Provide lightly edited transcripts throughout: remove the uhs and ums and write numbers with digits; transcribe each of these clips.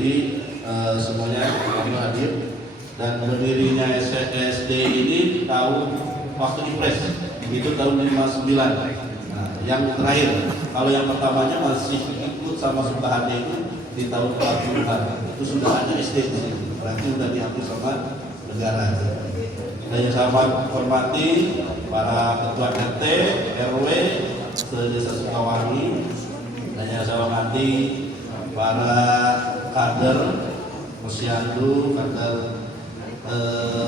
Jadi semuanya kami hadir, dan berdirinya SD ini tahun waktu Impres itu tahun 59. Nah, yang terakhir, kalau yang pertamanya masih ikut sama Sukahadi itu di tahun 40-an, itu sudah ada SD di sini, berarti sudah dihapus sama negara. Dan yang saya hormati para ketua RT, RW, se-Desa Sukawangi, dan yang saya hormati para kader Posyandu, kader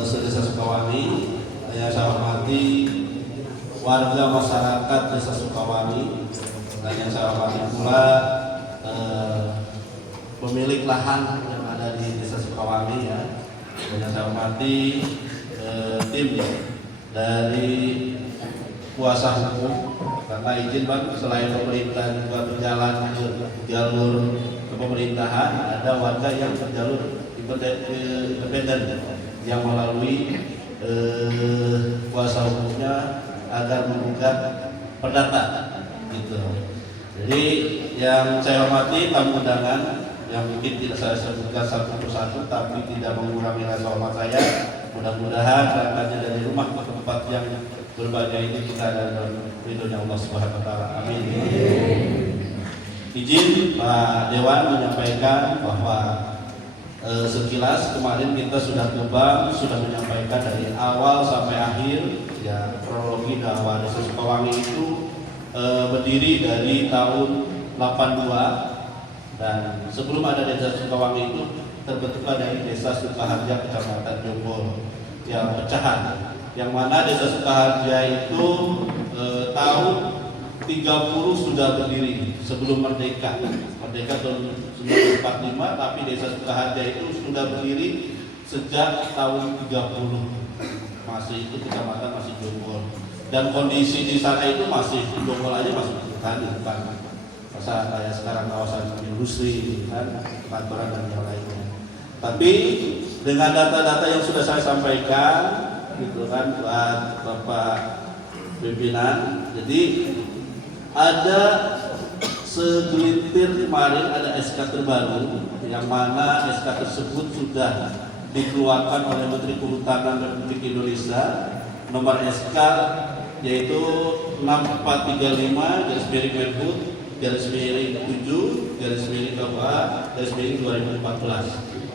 se-Desa Sukawangi, dan yang saya hormati warga masyarakat Desa Sukawangi, dan yang saya hormati pula pemilik lahan yang ada di Desa Sukawangi ya, dan yang saya hormati tim dari kuasa hukum, karena izin Bang, selain pemerintah juga berjalan ke jalur kepemerintahan, ada warga yang berjalur independen yang melalui kuasa hukumnya agar menggugat perdata gitu. Jadi yang saya hormati tamu undangan yang mungkin tidak saya sebutkan satu persatu, tapi tidak mengurangi rasa hormat saya. Mudah-mudahan berangkatnya dari rumah ke tempat yang berbahagia ini kita dalam ridhonya Allah Subhanahu Wa Taala. Amin. Izin Pak Dewan menyampaikan bahwa sekilas kemarin kita sudah menyampaikan dari awal sampai akhir ya, kronologi bahwa Desa Sukawangi itu berdiri dari tahun 82, dan sebelum ada Desa Sukawangi itu terbentuklah dari Desa Sukaharja Kecamatan Jonggol yang pecahan, yang mana Desa Sukaharja itu tahun 30 sudah berdiri sebelum merdeka tahun 1945, tapi Desa Sukaharja itu sudah berdiri sejak tahun 30, masih itu kecamatan masih Jonggol, dan kondisi di sana itu masih Jonggol aja masih bertani, bukan masa kayak sekarang kawasan industri kan, kantoran dan yang lainnya. Tapi dengan data-data yang sudah saya sampaikan gitu kan buat Bapak pimpinan, jadi ada segelintir kemarin ada SK terbaru, yang mana SK tersebut sudah dikeluarkan oleh Menteri Kehutanan Republik Indonesia, nomor SK yaitu 6435-7/7/KUA/2014.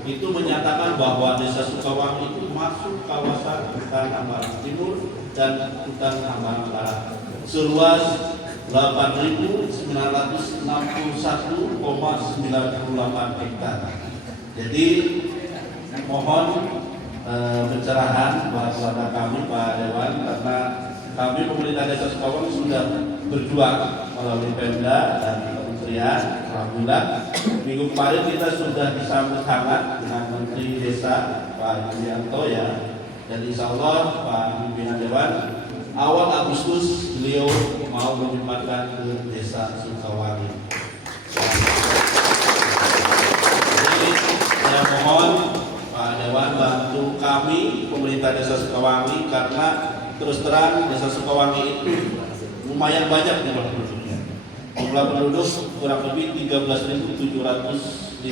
Itu menyatakan bahwa Desa Sukawangi itu masuk kawasan hutan Ambaran Timur dan hutan Ambaran Barat seluas 8.961,98 hektar. Jadi mohon pencerahan buat kepada kami Pak Dewan, karena kami pemerintah Desa Sukawangi sudah berjuang melalui Pemda dan Kementerian. Alhamdulillah minggu kemarin kita sudah disambut hangat dengan Menteri Desa Pak Yulianto ya, dan insya Allah Pak pimpinan Dewan awal Agustus beliau mau menyempatkan ke Desa Sukawangi. Jadi saya mohon Pak Dewan bantu kami pemerintah Desa Sukawangi, karena terus terang Desa Sukawangi itu lumayan banyak jumlah penduduknya. Jumlah penduduk kurang lebih 13.750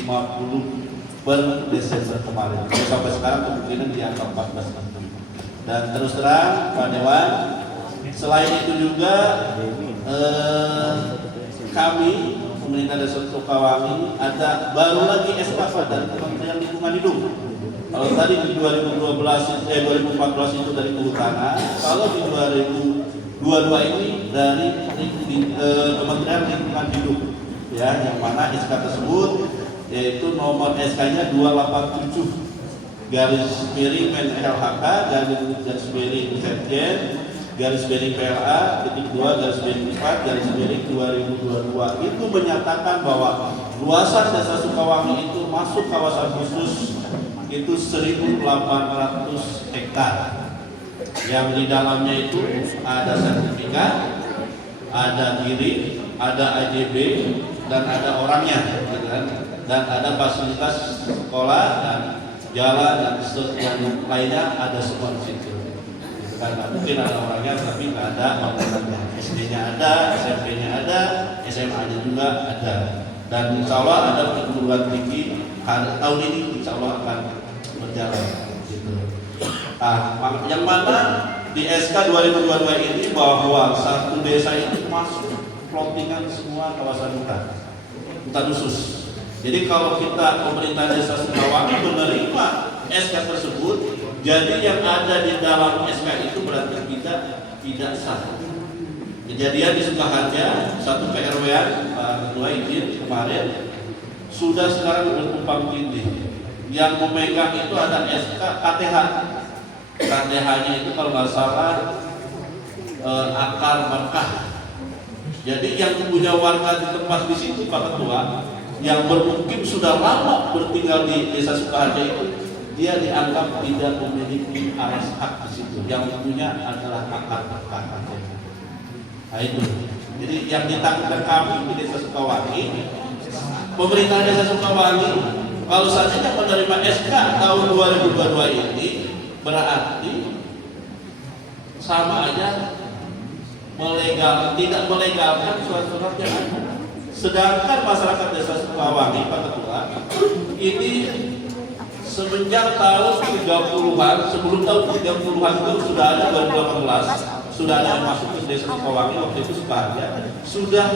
per Desember kemarin. Sampai sekarang kemungkinan di angka 14.000. Dan terus terang Pak Dewan, selain itu juga kami pemerintah Desa Sukawangi ada baru lagi SK dari Kementerian Lingkungan Hidup. Kalau tadi di 2014 itu dari Kehutanan, kalau di 2022 ini dari Kementerian Lingkungan Hidup ya, yang mana SK tersebut yaitu nomor SK-nya 287 garis miring LHK garis miring Sekjen garis miring PLA titik 2 garis miring 4 garis miring 2022. Itu menyatakan bahwa luasan Desa Sukawangi itu masuk kawasan khusus itu 1.800 hektar, yang di dalamnya itu ada sertifikat, ada GIRI, ada AJB, dan ada orangnya gitu kan? Dan ada fasilitas sekolah dan jalan dan yang lainnya ada semua di situ. Karena mungkin ada orangnya tapi nggak ada bangunannya. SD-nya ada, SMP-nya ada, SMA-nya juga ada. dan insya Allah ada perguruan tinggi tahun ini insya Allah akan berjalan gitu. Nah, yang mana di SK 2022 ini bahwa satu desa itu masuk plottingan semua kawasan hutan khusus. Jadi kalau kita pemerintah desa Sukawangi menerima SK tersebut, jadi yang ada di dalam SK itu berarti tidak sah. Kejadian di Sukaharja, satu PRW-an, Pak Ketua izin kemarin sudah sekarang bertumpang tindih. Yang memegang itu ada SK KTH. KTH-nya itu kalau nggak salah akar Mekah. Jadi yang punya warga di tempat di situ Pak Ketua, yang bermukim sudah lama bertinggal di desa Sukaharja itu, dia dianggap tidak memiliki aras hak di situ. Yang punya adalah akar Mekah. Nah itu. Jadi yang ditangkap kami di desa Sukawangi, pemerintah desa Sukawangi, kalau seandainya menerima SK tahun 2022 ini, berarti sama aja tidak melegalkan surat-surat yang ada. Sedangkan masyarakat desa Sukawangi, Pak Ketua, ini semenjak tahun 30-an, sebelum tahun 30-an itu sudah ada 2018. Sudah ada yang masuk ke desa Sukawangi, waktu itu Sukaharja, sudah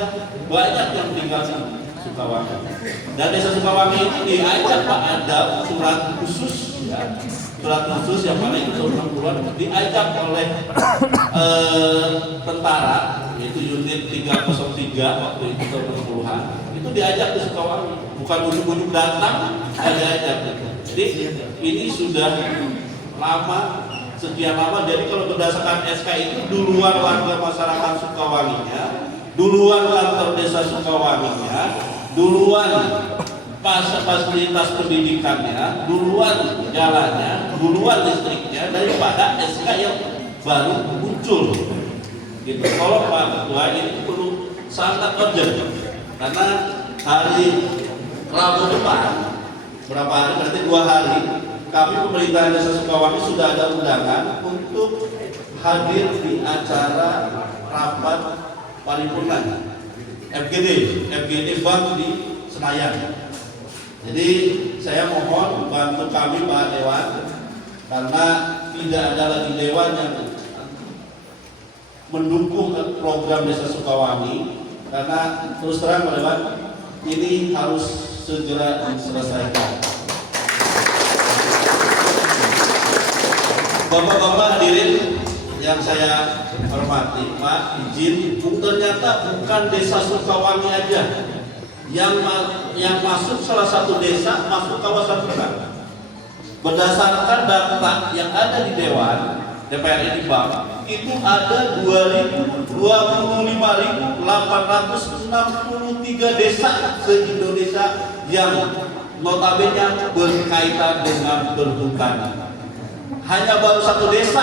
banyak yang tinggal di Sukawangi. Dan desa Sukawangi ini diajak Pak, ada surat khusus, ya, surat khusus yang mana itu tahun 60-an diajak oleh tentara, yaitu unit 303 waktu itu tahun 60-an, itu diajak ke Sukawangi, bukan ujung-ujung datang, diajak. Jadi ini sudah lama. Sekian lama, jadi kalau berdasarkan SK itu duluan warga masyarakat Sukawanginya, duluan kantor desa Sukawanginya, duluan fasilitas pendidikannya, duluan jalannya, duluan listriknya daripada SK yang baru muncul. Gitu. Kalau Pak Ketua ini perlu sangat urgent karena hari Rabu depan, berapa hari? Berarti 2 hari. Kami pemerintah desa Sukawangi sudah ada undangan untuk hadir di acara rapat paripurna FGD Bank di Senayan. Jadi saya mohon bantu kami Pak Dewan, karena tidak ada lagi dewan yang mendukung program desa Sukawangi, karena terus terang Pak Dewan, ini harus segera diselesaikan. Bapak-bapak hadirin yang saya hormati, Pak izin, ternyata bukan desa Sukawangi aja yang masuk salah satu desa masuk kawasan hutan. Berdasarkan data yang ada di Dewan DPR ini Bang, itu ada 25.863 desa se-Indonesia yang notabene berkaitan dengan perhutanan. Hanya baru satu desa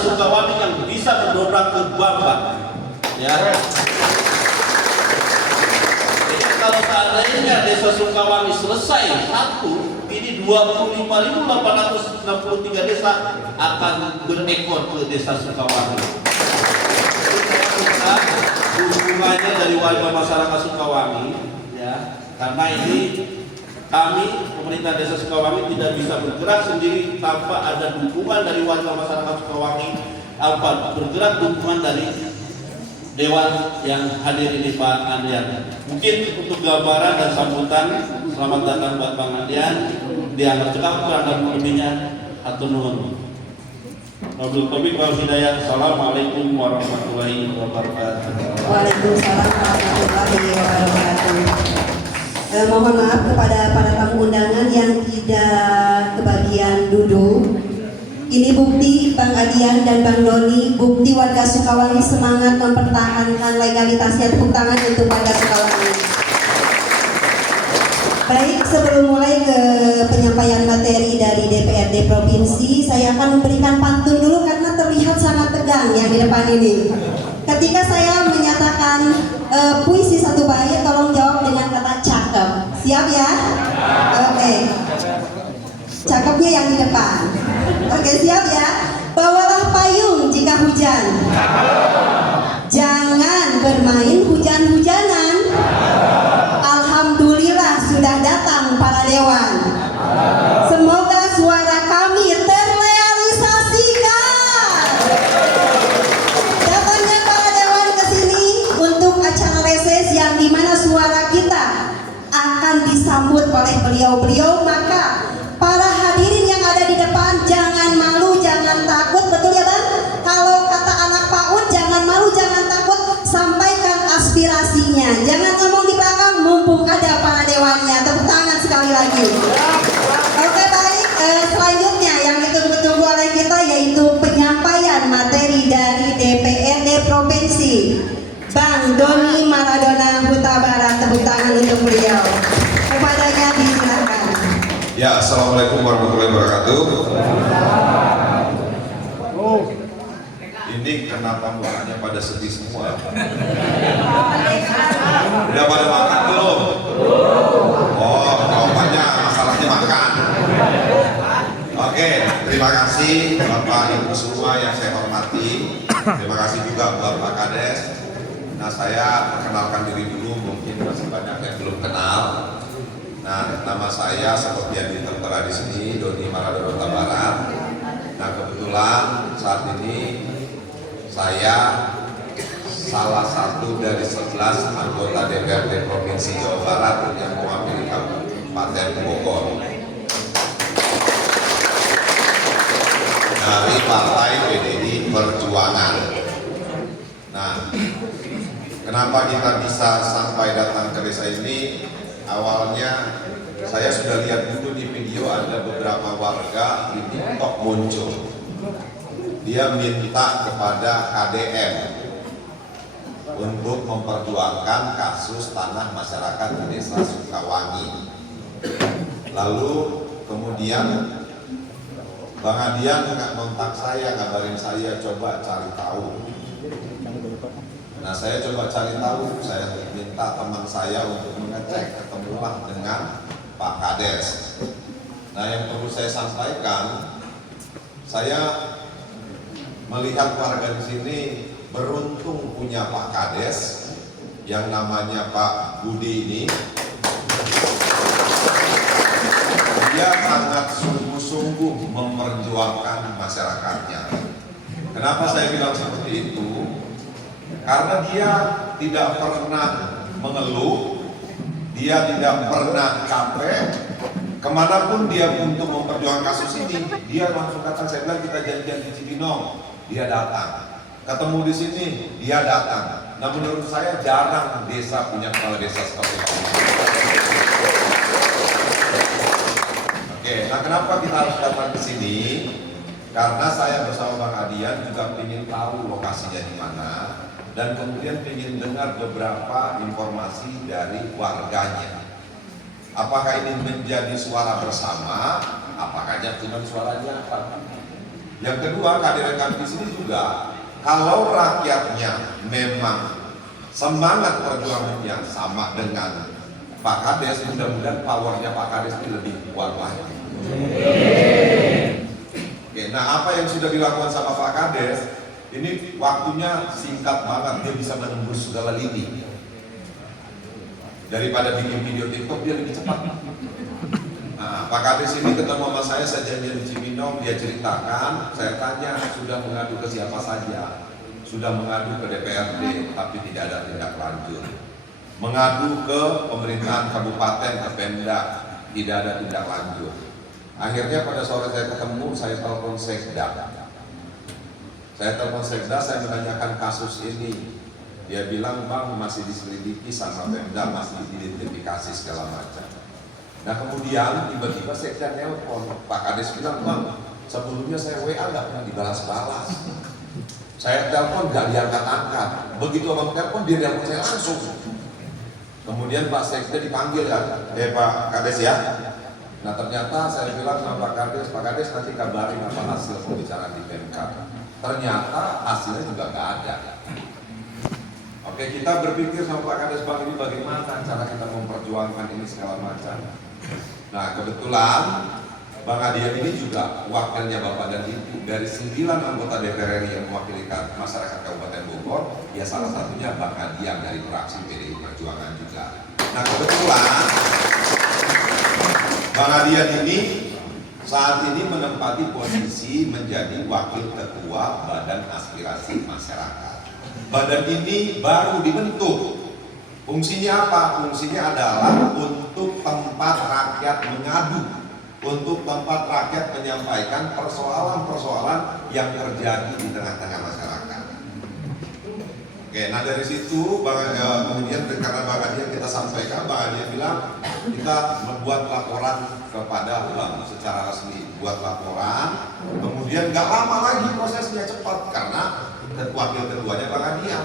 Sukawangi yang bisa mendobrak ke Bambang. Ya. Jadi kalau seandainya desa Sukawangi selesai satu, ini 25.863 desa akan berekor ke desa Sukawangi. Jadi saya minta dukungannya dari warga masyarakat Sukawangi, ya, karena ini kami pemerintah desa Sukawangi tidak bisa bergerak sendiri tanpa ada dukungan dari warga masyarakat Sukawangi, bergerak dukungan dari Dewan yang hadir ini Pak Andrian. Mungkin untuk gambaran dan sambutan, selamat datang buat Bang Andrian. Dianggap cukup, kurang dan lebihnya hatur nuhun. Wabillahi taufiq wal hidayah. Assalamualaikum warahmatullahi wabarakatuh. Waalaikumsalam warahmatullahi wabarakatuh. Mohon maaf kepada para tamu undangan yang tidak kebagian duduk. Ini bukti Bang Adian dan Bang Doni, bukti warga Sukawangi semangat mempertahankan legalitasnya. Tepuk tangan untuk warga Sukawangi. Baik, sebelum mulai ke penyampaian materi dari DPRD Provinsi, saya akan memberikan pantun dulu karena terlihat sangat tegang ya di depan ini. Ketika saya menyatakan puisi satu bait, tolong jawab dengan kata cakep. Siap ya? Oke. Cakepnya yang di depan. Oke, siap ya? Bawalah payung jika hujan. Jangan bermain hujan-hujanan. Alhamdulillah Dewan. Semoga suara kami terrealisasikan. Datangnya para Dewan ke sini untuk acara reses yang dimana suara kita akan disambut oleh beliau-beliau. Maka para hadirin yang ada di depan jangan malu, jangan takut, betul ya Bang? Kalau kata anak PAUD, jangan malu, jangan takut, sampaikan aspirasinya. Jangan ngomong di belakang, mumpung ada para dewannya. Tepuk tangan sekali lagi. Oke baik, selanjutnya yang ditunggu-tunggu oleh kita yaitu penyampaian materi dari DPRD Provinsi. Bang Doni Maradona Huta Barat, tepuk tangan untuk beliau. Kepadanya disilakan. Ya, assalamualaikum warahmatullahi wabarakatuh. Ini kenapa mukanya pada sedih semua? Udah pada makan belum? Oh, jawabannya masalahnya makan. Oke, terima kasih Bapak Ibu semua yang saya hormati. Terima kasih juga buat Pak Kades. Nah, saya perkenalkan diri dulu, mungkin masih banyak yang belum kenal. Nah, nama saya seperti yang tertera di sini, Doni Maradona Huta Barat. Nah, kebetulan saat ini saya salah satu dari 11 anggota DPRD Provinsi Jawa Barat yang mewakili Kabupaten Bogor dari Partai PDI Perjuangan. Nah, kenapa kita bisa sampai datang ke desa ini? Awalnya saya sudah lihat dulu di video ada beberapa warga di TikTok muncul. Dia minta kepada KDM untuk memperjuangkan kasus tanah masyarakat di Desa Sukawangi. Lalu kemudian Bang Adian ngontak saya, ngabarin saya coba cari tahu. Nah, saya coba cari tahu, saya minta teman saya untuk mengecek, ketemulah dengan Pak Kades. Nah, yang perlu saya sampaikan, saya melihat warga di sini beruntung punya Pak Kades yang namanya Pak Budi ini. Dia sangat sungguh-sungguh memperjuangkan masyarakatnya. Kenapa saya bilang seperti itu? Karena dia tidak pernah mengeluh, dia tidak pernah capek, kemanapun dia untuk memperjuangkan kasus ini, dia langsung kata, saya bilang kita janjian di Cibinong, dia datang. Ketemu di sini, dia datang. Nah, menurut saya jarang desa punya kepala desa seperti itu. Oke, nah kenapa kita harus datang ke sini? Karena saya bersama Bang Adian juga ingin tahu lokasinya di mana. Dan kemudian ingin dengar beberapa informasi dari warganya. Apakah ini menjadi suara bersama? Apakah cuma suaranya apa? Yang kedua, kehadiran kami di sini juga, kalau rakyatnya memang semangat perjuangannya sama dengan Pak Kades, mudah-mudahan powernya Pak Kades ini lebih kuat lagi. Oke, nah apa yang sudah dilakukan sama Pak Kades? Ini waktunya singkat banget, dia bisa menembus segala lini. Daripada bikin video TikTok, dia lebih cepat. Nah, Pak Kades ini ketemu sama saya janjian di Cibinong, dia ceritakan, saya tanya, sudah mengadu ke siapa saja? Sudah mengadu ke DPRD, tapi tidak ada tindak lanjut. Mengadu ke pemerintahan kabupaten, ke Pemda, tidak ada tindak lanjut. Akhirnya pada sore saya ketemu, saya telepon Sekda. Saya menanyakan kasus ini. Dia bilang, Bang, masih diselidiki sama Pemda, masih diidentifikasi segala macam. Nah, kemudian tiba-tiba Sekda nelpon. Pak Kades bilang, Bang, sebelumnya saya WA nggak pernah dibalas-balas. Saya telepon nggak diangkat-angkat. Begitu abang telepon, dia nelpon saya langsung. Kemudian Pak Sekda dipanggil kan, Pak Kades ya. Nah, ternyata saya bilang sama Pak Kades nanti kabarin apa hasil pembicaraan di PMK. Ternyata hasilnya juga nggak ada. Oke, kita berpikir sama Pak Kades, Bang, ini bagaimana cara kita memperjuangkan ini segala macam. Nah, kebetulan Bang Adian ini juga wakilnya Bapak dan Ibu dari 9 anggota DPR RI yang mewakili masyarakat Kabupaten Bogor. Ya, salah satunya Bang Adian dari fraksi PDI Perjuangan juga. Nah, kebetulan Bang Adian ini saat ini menempati posisi menjadi wakil ketua Badan Aspirasi Masyarakat. Badan ini baru dibentuk. Fungsinya apa? Fungsinya adalah untuk tempat rakyat mengadu, untuk tempat rakyat menyampaikan persoalan-persoalan yang terjadi di tengah-tengah masyarakat. Oke, nah dari situ kemudian karena Bang Adian kita sampaikan, Bang Adian bilang kita membuat laporan kepada bank secara resmi, buat laporan, kemudian nggak lama lagi prosesnya cepat karena wakil ketuanya Bang Adian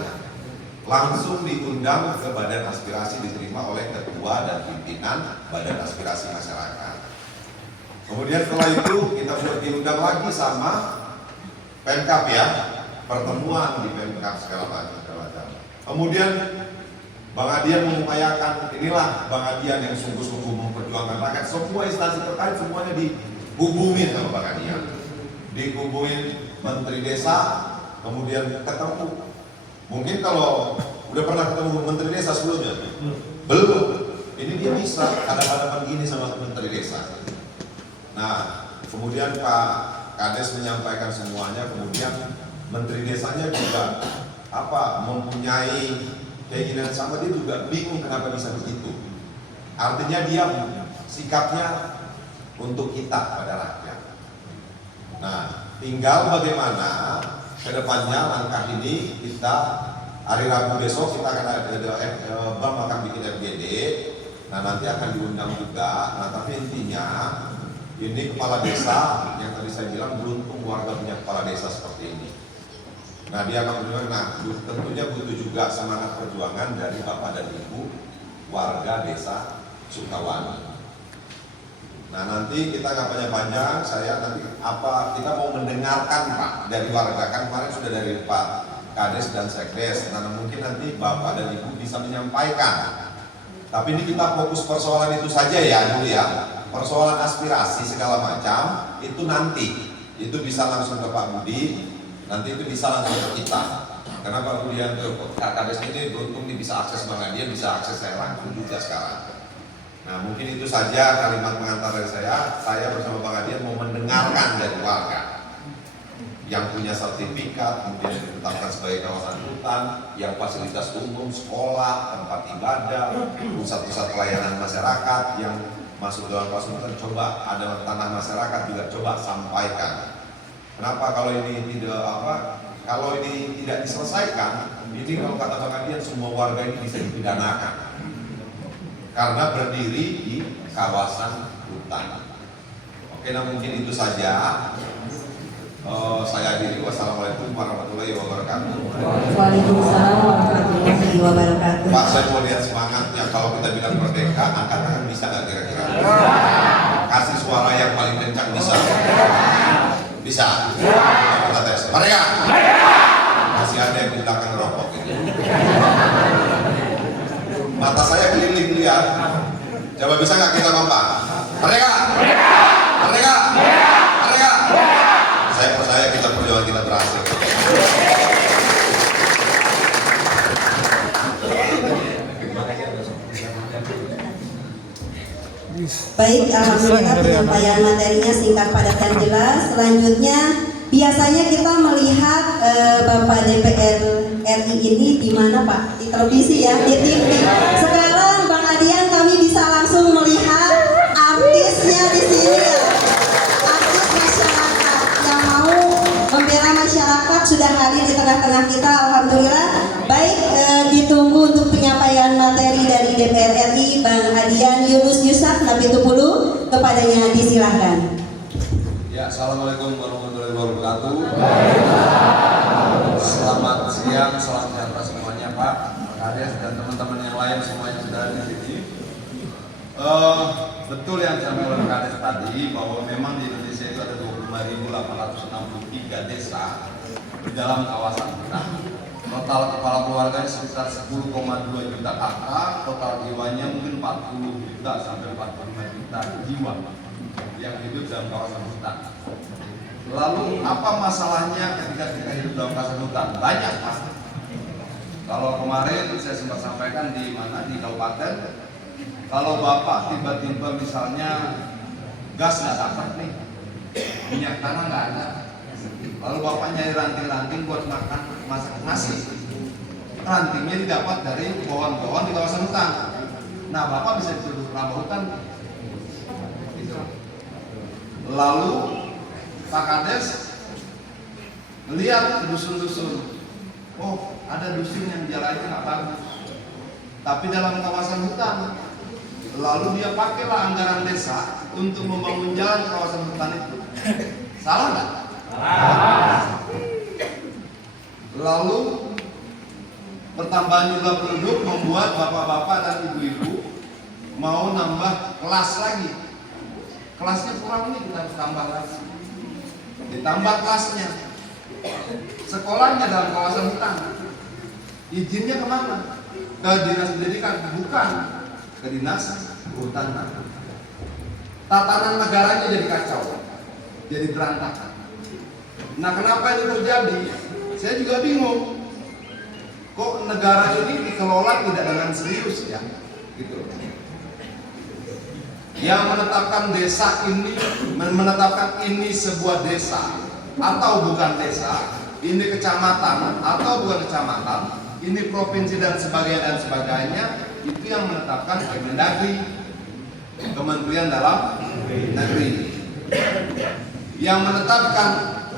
langsung diundang ke Badan Aspirasi, diterima oleh ketua dan pimpinan Badan Aspirasi Masyarakat. Kemudian setelah itu kita diundang lagi sama Pemkab ya, pertemuan di Pemkab segala macam. Kemudian Bang Adian mengupayakan, inilah Bang Adian yang sungguh-sungguh memperjuangkan rakyat. Semua instansi terkait semuanya dihubungin sama Bang Adian, dihubungin Menteri Desa, kemudian ketemu. Mungkin kalau udah pernah ketemu Menteri Desa sebelumnya? Belum. Ini dia bisa kadang-kadang gini sama Menteri Desa. Nah, kemudian Pak Kades menyampaikan semuanya, kemudian Menteri Desanya juga mempunyai keinginan sama, dia juga bingung kenapa bisa begitu. Artinya dia sikapnya untuk kita pada rakyat. Nah, tinggal bagaimana kedepannya langkah ini kita hari Rabu besok kita akan ada Bang akan bikin FGD. Nah nanti akan diundang juga. Nah tapi intinya ini kepala desa yang tadi saya bilang beruntung warga punya kepala desa seperti ini. Nah dia akan berjuang. Nah tentunya butuh juga semangat perjuangan dari Bapak dan Ibu warga desa Sukawani. Nah nanti kita nggak panjang-panjang, saya nanti kita mau mendengarkan Pak dari warga, kan kemarin sudah dari Pak Kades dan Sekdes. Nah mungkin nanti Bapak dan Ibu bisa menyampaikan. Tapi ini kita fokus persoalan itu saja ya dulu ya. Persoalan aspirasi segala macam itu nanti, itu bisa langsung ke Pak Budi, nanti itu bisa langsung ke kita. Karena Pak Budi yang Kades ini beruntung nih bisa akses Bang Adian, bisa akses saya langsung juga sekarang. Nah mungkin itu saja kalimat pengantar dari saya. Saya bersama Bang Adian mau mendengarkan dari warga yang punya sertifikat, kemudian ditetapkan sebagai kawasan hutan, yang fasilitas umum, sekolah, tempat ibadah, pusat-pusat pelayanan masyarakat yang masuk dalam kawasan hutan. Coba ada tanah masyarakat juga coba sampaikan. Kenapa kalau ini tidak diselesaikan, ini kalau kata Bang Adian semua warga ini bisa dipidanakan. Karena berdiri di kawasan hutan. Oke, nah mungkin itu saja. Saya akhiri. Wassalamualaikum warahmatullahi wabarakatuh. Waalaikumsalam warahmatullahi wabarakatuh. Pak, saya mau lihat semangatnya. Kalau kita bilang merdeka, angkat tangan bisa nggak kira-kira? Kasih suara yang paling kencang bisa? Bisa? Kita tes. Merdeka! Masih ada yang di belakang rokok ini. Mata saya keliling lihat. Coba bisa nggak kita kompak? Merdeka! Merdeka! Merdeka! Saya percaya kita perjuangan kita berhasil. Baik, alhamdulillah penyampaian materinya singkat, padat dan jelas. Selanjutnya, biasanya kita melihat Bapak DPR RI ini di mana Pak? Di televisi ya, di TV. Sekarang Bang Adian kami bisa langsung melihat artisnya di sini ya. Artis masyarakat yang mau membela masyarakat sudah hadir di tengah-tengah kita. Alhamdulillah. Baik, ditunggu untuk penyampaian materi dari DPR RI Bang Adian Yunus Yusuf Nabitupulu, kepadanya disilahkan. Ya, assalamualaikum warahmatullahi wabarakatuh. Selamat siang, salam sejahtera semuanya Pak Kades dan teman-teman yang lain semuanya sudah ada di sini. Betul yang disampaikan oleh Pak Kades tadi bahwa memang di Indonesia itu ada 25.863 desa di dalam kawasan hutan. Total kepala keluarganya sekitar 10,2 juta kakak, total jiwanya mungkin 40 juta sampai 45 juta jiwa yang hidup dalam kawasan hutan. Lalu apa masalahnya ketika kita hidup dalam kawasan hutan? Banyak pasti. Kalau kemarin saya sempat sampaikan di mana di kabupaten, kalau bapak tiba-tiba misalnya gas nggak dapat nih, minyak tanah nggak ada. Lalu bapak nyari ranting-ranting buat masak nasi. Rantingnya didapat dari pohon-pohon di kawasan hutan. Nah, bapak bisa dituduh penambah hutan. Gitu. Lalu Pak Kades melihat ke dusun-dusun. Oh, ada dusun yang jalannya nggak bagus, tapi dalam kawasan hutan. Lalu dia pakailah anggaran desa untuk membangun jalan kawasan hutan itu. Salah nggak? Lalu pertambahan jumlah penduduk membuat bapak-bapak dan ibu-ibu mau nambah kelas lagi. Kelasnya kurang nih, kita harus tambah lagi. Ditambah kelasnya. Sekolahnya dalam kawasan hutan. Izinnya kemana? Ke dinas pendidikan? Bukan, ke dinas kehutanan. Tatanan negaranya jadi kacau, jadi berantakan. Nah, kenapa ini terjadi? Saya juga bingung. Kok negara ini dikelola tidak dengan serius ya? Gitu. Yang menetapkan desa ini, menetapkan ini sebuah desa atau bukan desa, ini kecamatan atau bukan kecamatan, ini provinsi dan sebagainya, itu yang menetapkan Kemendagri, Kementerian Dalam Negeri. Yang menetapkan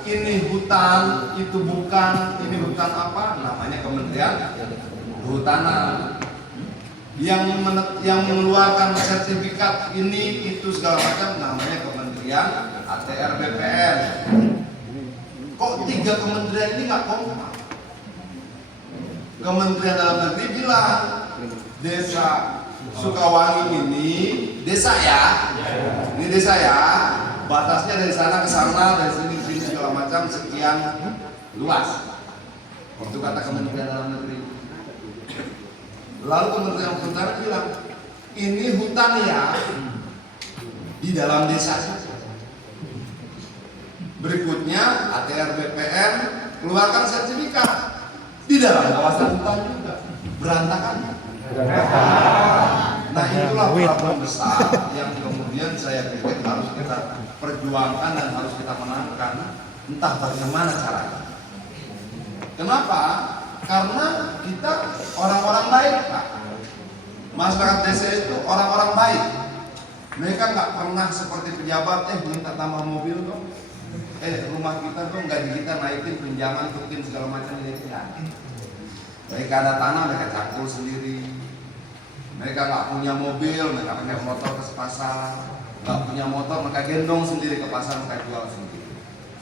ini hutan, itu bukan, ini hutan apa? Namanya Kementerian Kehutanan. Yang mengeluarkan sertifikat ini, itu segala macam, namanya Kementerian ATR BPN. Kok 3 kementerian ini nggak kompak? Kementerian Dalam Negeri bilang desa Sukawangi ini desa ya, ini desa ya, batasnya dari sana ke sana, dari sini ke sini segala macam sekian luas. Itu kata Kementerian Dalam Negeri. Lalu Kementerian Kehutanan bilang ini hutan ya di dalam desa. Berikutnya ATR BPN keluarkan sertifikat di dalam kawasan hutan juga, berantakan. Nah, itulah problem besar yang kemudian saya pikir harus kita perjuangkan dan harus kita menangkan, entah bagaimana caranya. Kenapa? Karena kita orang-orang baik, Pak. Masyarakat desa itu orang-orang baik. Mereka nggak pernah seperti pejabat, minta tambah mobil dong. Rumah kita tuh gaji kita naikin, pinjaman, tukin segala macam ini tidak. Mereka ada tanah, mereka cangkul sendiri. Mereka nggak punya mobil, mereka pakai motor ke pasar. Nggak punya motor, mereka gendong sendiri ke pasar, mereka jual sendiri.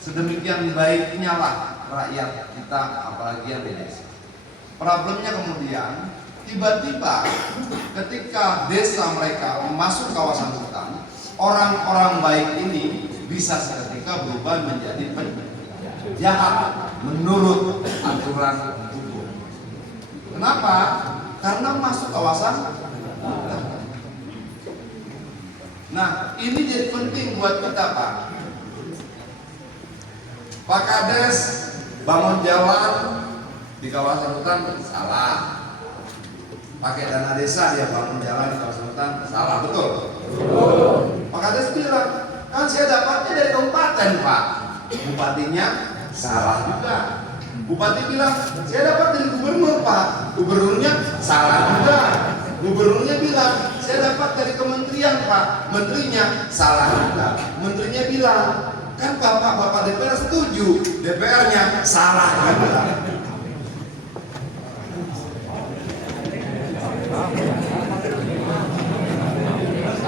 Sedemikian baiknya lah rakyat kita, apalagi yang di desa. Problemnya kemudian tiba-tiba ketika desa mereka masuk kawasan hutan, orang-orang baik ini bisa seketika berubah menjadi penjahat menurut aturan hukum. Kenapa? Karena masuk kawasan hutan. Nah, ini jadi penting buat kita, Pak. Pak Kades bangun jalan di kawasan hutan salah. Pakai dana desa dia bangun jalan di kawasan hutan salah, betul? Pak Kades bilang, kan saya dapatnya dari kabupaten, Pak. Bupatinya salah juga. Bupati bilang, saya dapat dari gubernur, Pak. Gubernurnya salah juga. Gubernurnya bilang, saya dapat dari kementerian, Pak. Menterinya salah juga. Menterinya bilang, kan bapak-bapak DPR setuju, DPR-nya salah juga.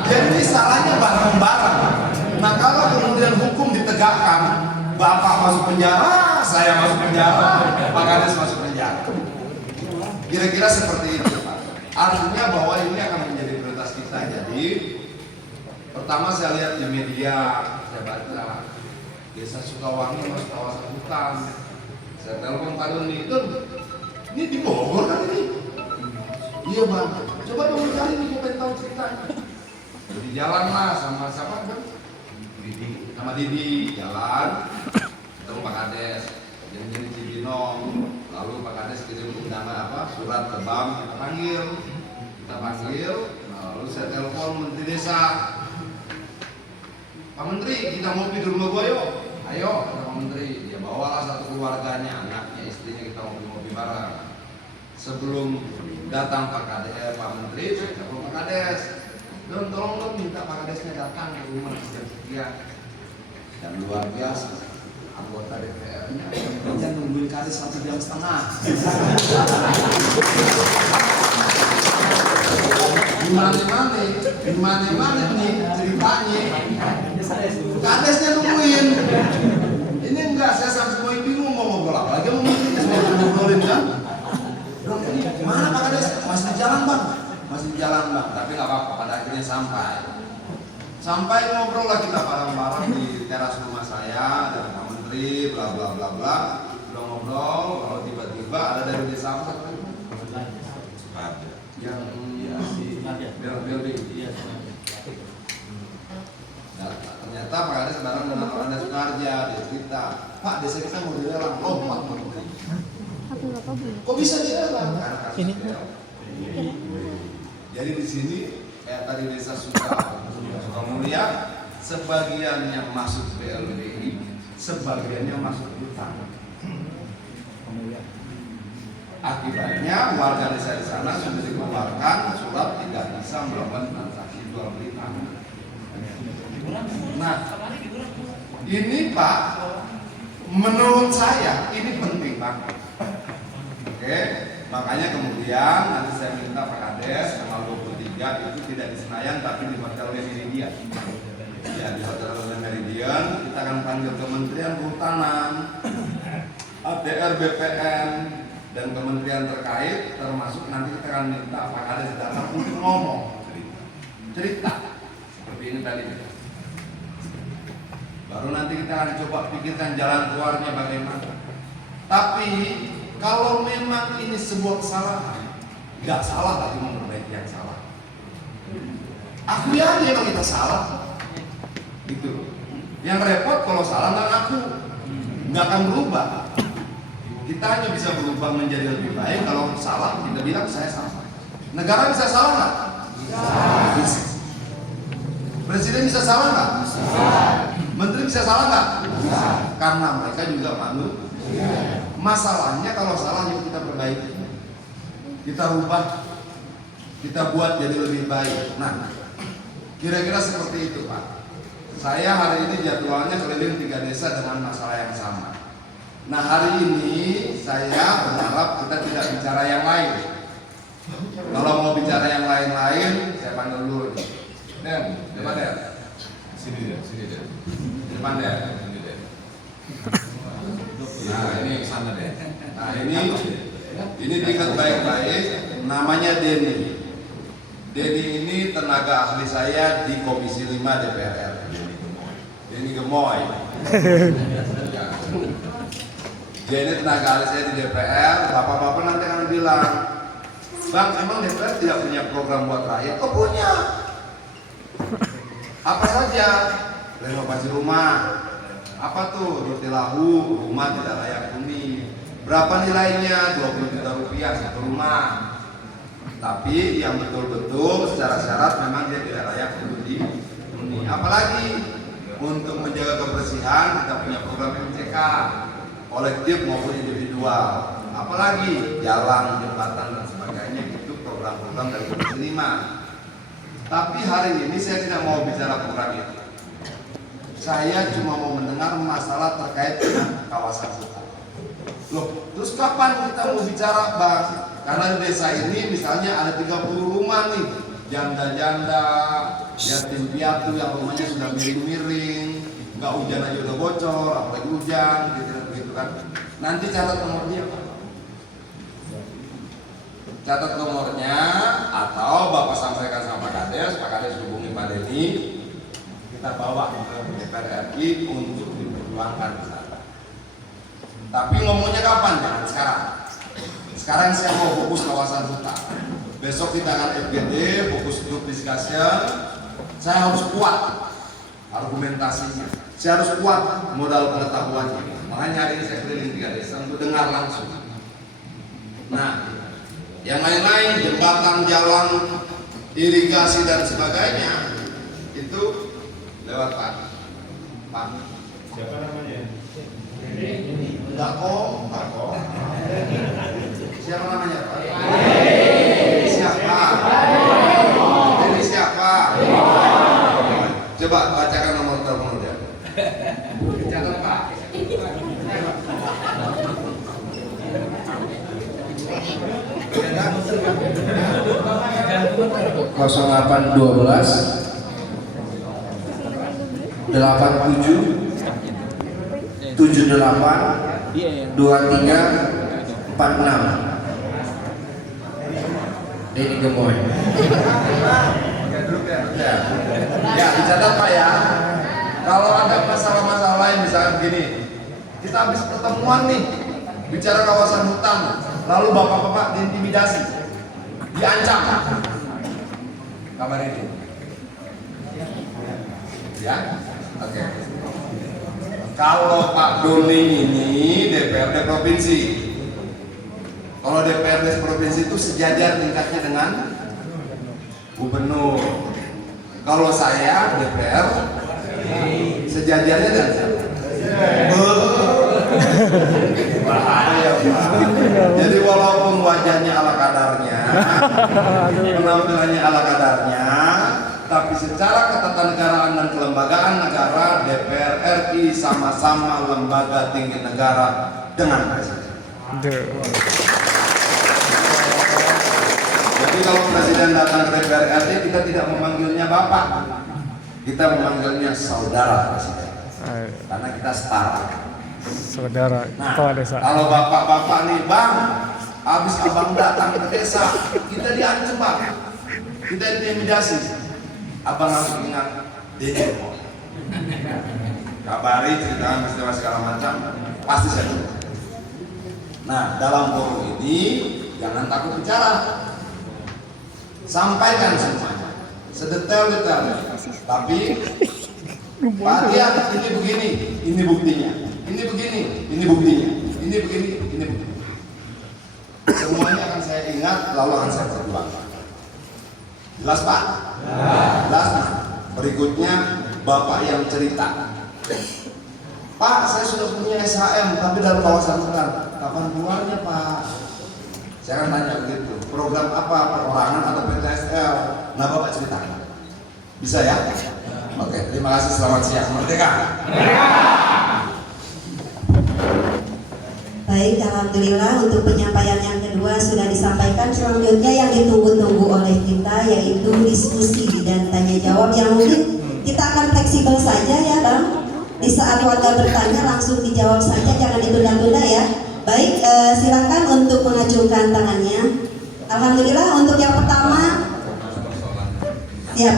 Jadi salahnya bareng-bareng. Nah, kalau kemudian hukum ditegakkan, bapak masuk penjara, saya masuk penjara, Pak Kades masuk penjara. Kira-kira seperti itu, Pak. Artinya bahwa ini akan menjadi prioritas kita. Jadi pertama saya lihat di media, saya baca desa Sukawangi masuk kawasan hutan. Saya telepon Pak Doni, ini di Bogor kan ini? Iya, Bang. Coba dong cari nih, gue pengen tahu ceritanya. Jadi jalan lah sama siapa, Bang? Didi. Sama Didi jalan, ketemu Pak Kades, janjian di Cibinong. Lalu Pak Kades kirim nama surat ke BAM, kita panggil. Lalu saya telepon Menteri Desa. Pak Menteri, kita ngopi di rumah gua yuk. Ayo, kata Pak Menteri. Dia bawalah satu keluarganya, anaknya, istrinya, kita ngopi-ngopi bareng. Sebelum datang Pak Menteri, saya telepon Pak Kades. Don, tolong dong minta Pak Kadesnya datang ke rumah sekian-sekian. Dan luar biasa, anggota DPR-nya dia nungguin Kades 1,5 jam. Di mana-mana nih ceritanya Kadesnya nungguin. Ini enggak, saya sampai semua bingung mau ngobrol apa lagi, mau ngobrolin kan. Dong, ini mana Pak Kades? Masih di jalan Bang. Masih di jalan Bang, tapi nggak apa-apa, pada akhirnya sampai ngobrol lah kita bareng-bareng di teras rumah saya dan Pak Menteri, bla bla bla bla. Udah ngobrol, kalau tiba-tiba ada dari desa apa? Yang building. Nah, ternyata Pak Kades bareng dengan orang desa Sukarja, dia cerita, Pak, desa kita mau dilelang, lompat Pak Menteri. Kok bisa dilelang? Karena kasus BL. Jadi di sini kayak tadi desa Sukamulia, sebagiannya masuk BLBI, sebagiannya masuk hutan. Akibatnya warga desa di sana sudah dikeluarkan surat tidak bisa melakukan transaksi jual beli tanah. Nah, ini Pak, menurut saya ini penting banget. Oke, makanya kemudian nanti saya minta Pak Kades tanggal 23 itu tidak di Senayan tapi di Hotel Meridian. Ya, di Hotel Meridian kita akan panggil Kementerian Kehutanan, ATR BPN dan kementerian terkait, termasuk nanti kita akan minta Pak Kades datang untuk ngomong cerita seperti ini tadi. Baru nanti kita akan coba pikirkan jalan keluarnya bagaimana. Tapi kalau memang ini sebuah kesalahan, nggak salah lagi memperbaiki yang salah. Akui aja kalau kita salah, gitu. Yang repot kalau salah nggak ngaku, nggak akan berubah. Kita hanya bisa berubah menjadi lebih baik kalau salah kita bilang saya salah. Negara bisa salah nggak? Bisa. Presiden bisa salah nggak? Menteri bisa salah nggak? Karena mereka juga manusia. Masalahnya kalau salah yuk kita perbaiki, kita rubah, kita buat jadi lebih baik. Nah, kira-kira seperti itu Pak. Saya hari ini jadwalnya keliling 3 desa dengan masalah yang sama. Nah, hari ini saya berharap kita tidak bicara yang lain. Kalau mau bicara yang lain-lain, saya panggil dulu nih. Den, depan Den. Sini Den. Depan Den. Nah, ini sana deh. Nah, ini diikat baik-baik. Namanya Denny. Denny ini tenaga ahli saya di Komisi 5 DPR. Denny Gemoy. Dia ini tenaga ahli saya di DPR. Bapak-bapak nanti akan bilang, Bang, emang DPR tidak punya program buat rakyat? Oh punya. Apa saja? Renovasi rumah. Apa tuh? Roti lahu, rumah tidak layak huni. Berapa nilainya? 20 juta rupiah satu rumah. Tapi yang betul-betul secara syarat memang dia tidak layak untuk dihuni. Apalagi untuk menjaga kebersihan kita punya program MCK, kolektif maupun individual. Apalagi jalan, jembatan dan sebagainya itu program-program dari Komisi 5. Tapi hari ini saya tidak mau bicara program itu. Saya cuma mau mendengar masalah terkait dengan kawasan hutan. Loh, terus kapan kita mau bicara Bang? Karena di desa ini misalnya ada 30 rumah nih, janda-janda, yatim piatu yang rumahnya sudah miring-miring, nggak hujan aja udah bocor, apalagi hujan, gitu kan. Nanti catat nomornya Pak. Catat nomornya atau Bapak sampaikan sama Pak Kades hubungi Pak Denny. Kita bawa ke DPR RI untuk diperjuangkan di sana. Tapi ngomongnya kapan? Jangan sekarang. Sekarang saya mau fokus kawasan hutan. Besok kita akan FGD, fokus group discussion. Saya harus kuat argumentasinya. Saya harus kuat modal pengetahuannya. Makanya hari ini saya keliling 3 desa untuk dengar langsung. Nah, yang lain-lain, jembatan, jalan, irigasi dan sebagainya itu lewat Pak Pak. Siapa namanya? Enggak kok. Siapa namanya Pak? Ini siapa? Ini siapa? Coba bacakan nomor telepon dia. Catat Pak. 87 88 23 46 Denny Gemoy. Ya, dicatat Pak ya. Kalau ada masalah-masalah lain misalnya begini, kita habis pertemuan nih, bicara kawasan hutan, lalu bapak-bapak diintimidasi, diancam. Kabar ini. Ya, oke. Kalau Pak Doni ini DPRD provinsi, kalau DPRD provinsi itu sejajar tingkatnya dengan gubernur. Kalau saya DPR sejajarnya dengan siapa? Bahaya Pak. Jadi walaupun wajahnya ala kadarnya, penampilannya ala kadarnya, tapi secara ketatanegaraan dan kelembagaan negara, DPR RI sama-sama lembaga tinggi negara dengan presiden. Jadi kalau presiden datang ke DPR RI, kita tidak memanggilnya bapak, kita memanggilnya saudara presiden, karena kita setara. Saudara Nah, kepala desa. kalau bapak-bapak nih bang, habis abang datang ke desa, kita diancam bang, kita intimidasi, abang harus ingat demo, kabari ceritakan peristiwa segala macam, pasti saya tunggu. Nah, dalam forum ini jangan takut bicara, sampaikan semuanya, sedetail-detailnya. Tapi Pak Tian, ini begini, ini buktinya. Ini begini, ini buktinya. Ini begini, ini buktinya. Semuanya akan saya ingat, lalu akan saya perjuangkan. Jelas Pak? Jelas. Berikutnya Bapak yang cerita. Pak, saya sudah punya SHM, tapi dalam kawasan hutan. Kapan keluarnya Pak? Saya akan tanya begitu. Program apa? Perorangan atau PTSL? Nah Bapak ceritakan. Bisa ya? Oke, terima kasih. Selamat siang. Merdeka. Baik, alhamdulillah untuk penyampaian yang kedua sudah disampaikan. Selanjutnya yang ditunggu-tunggu oleh kita yaitu diskusi dan tanya jawab yang mungkin kita akan fleksibel saja ya Bang. Di saat warga bertanya langsung dijawab saja, jangan ditunda-tunda ya. Baik, silakan untuk mengacungkan tangannya. Alhamdulillah untuk yang pertama. Siap.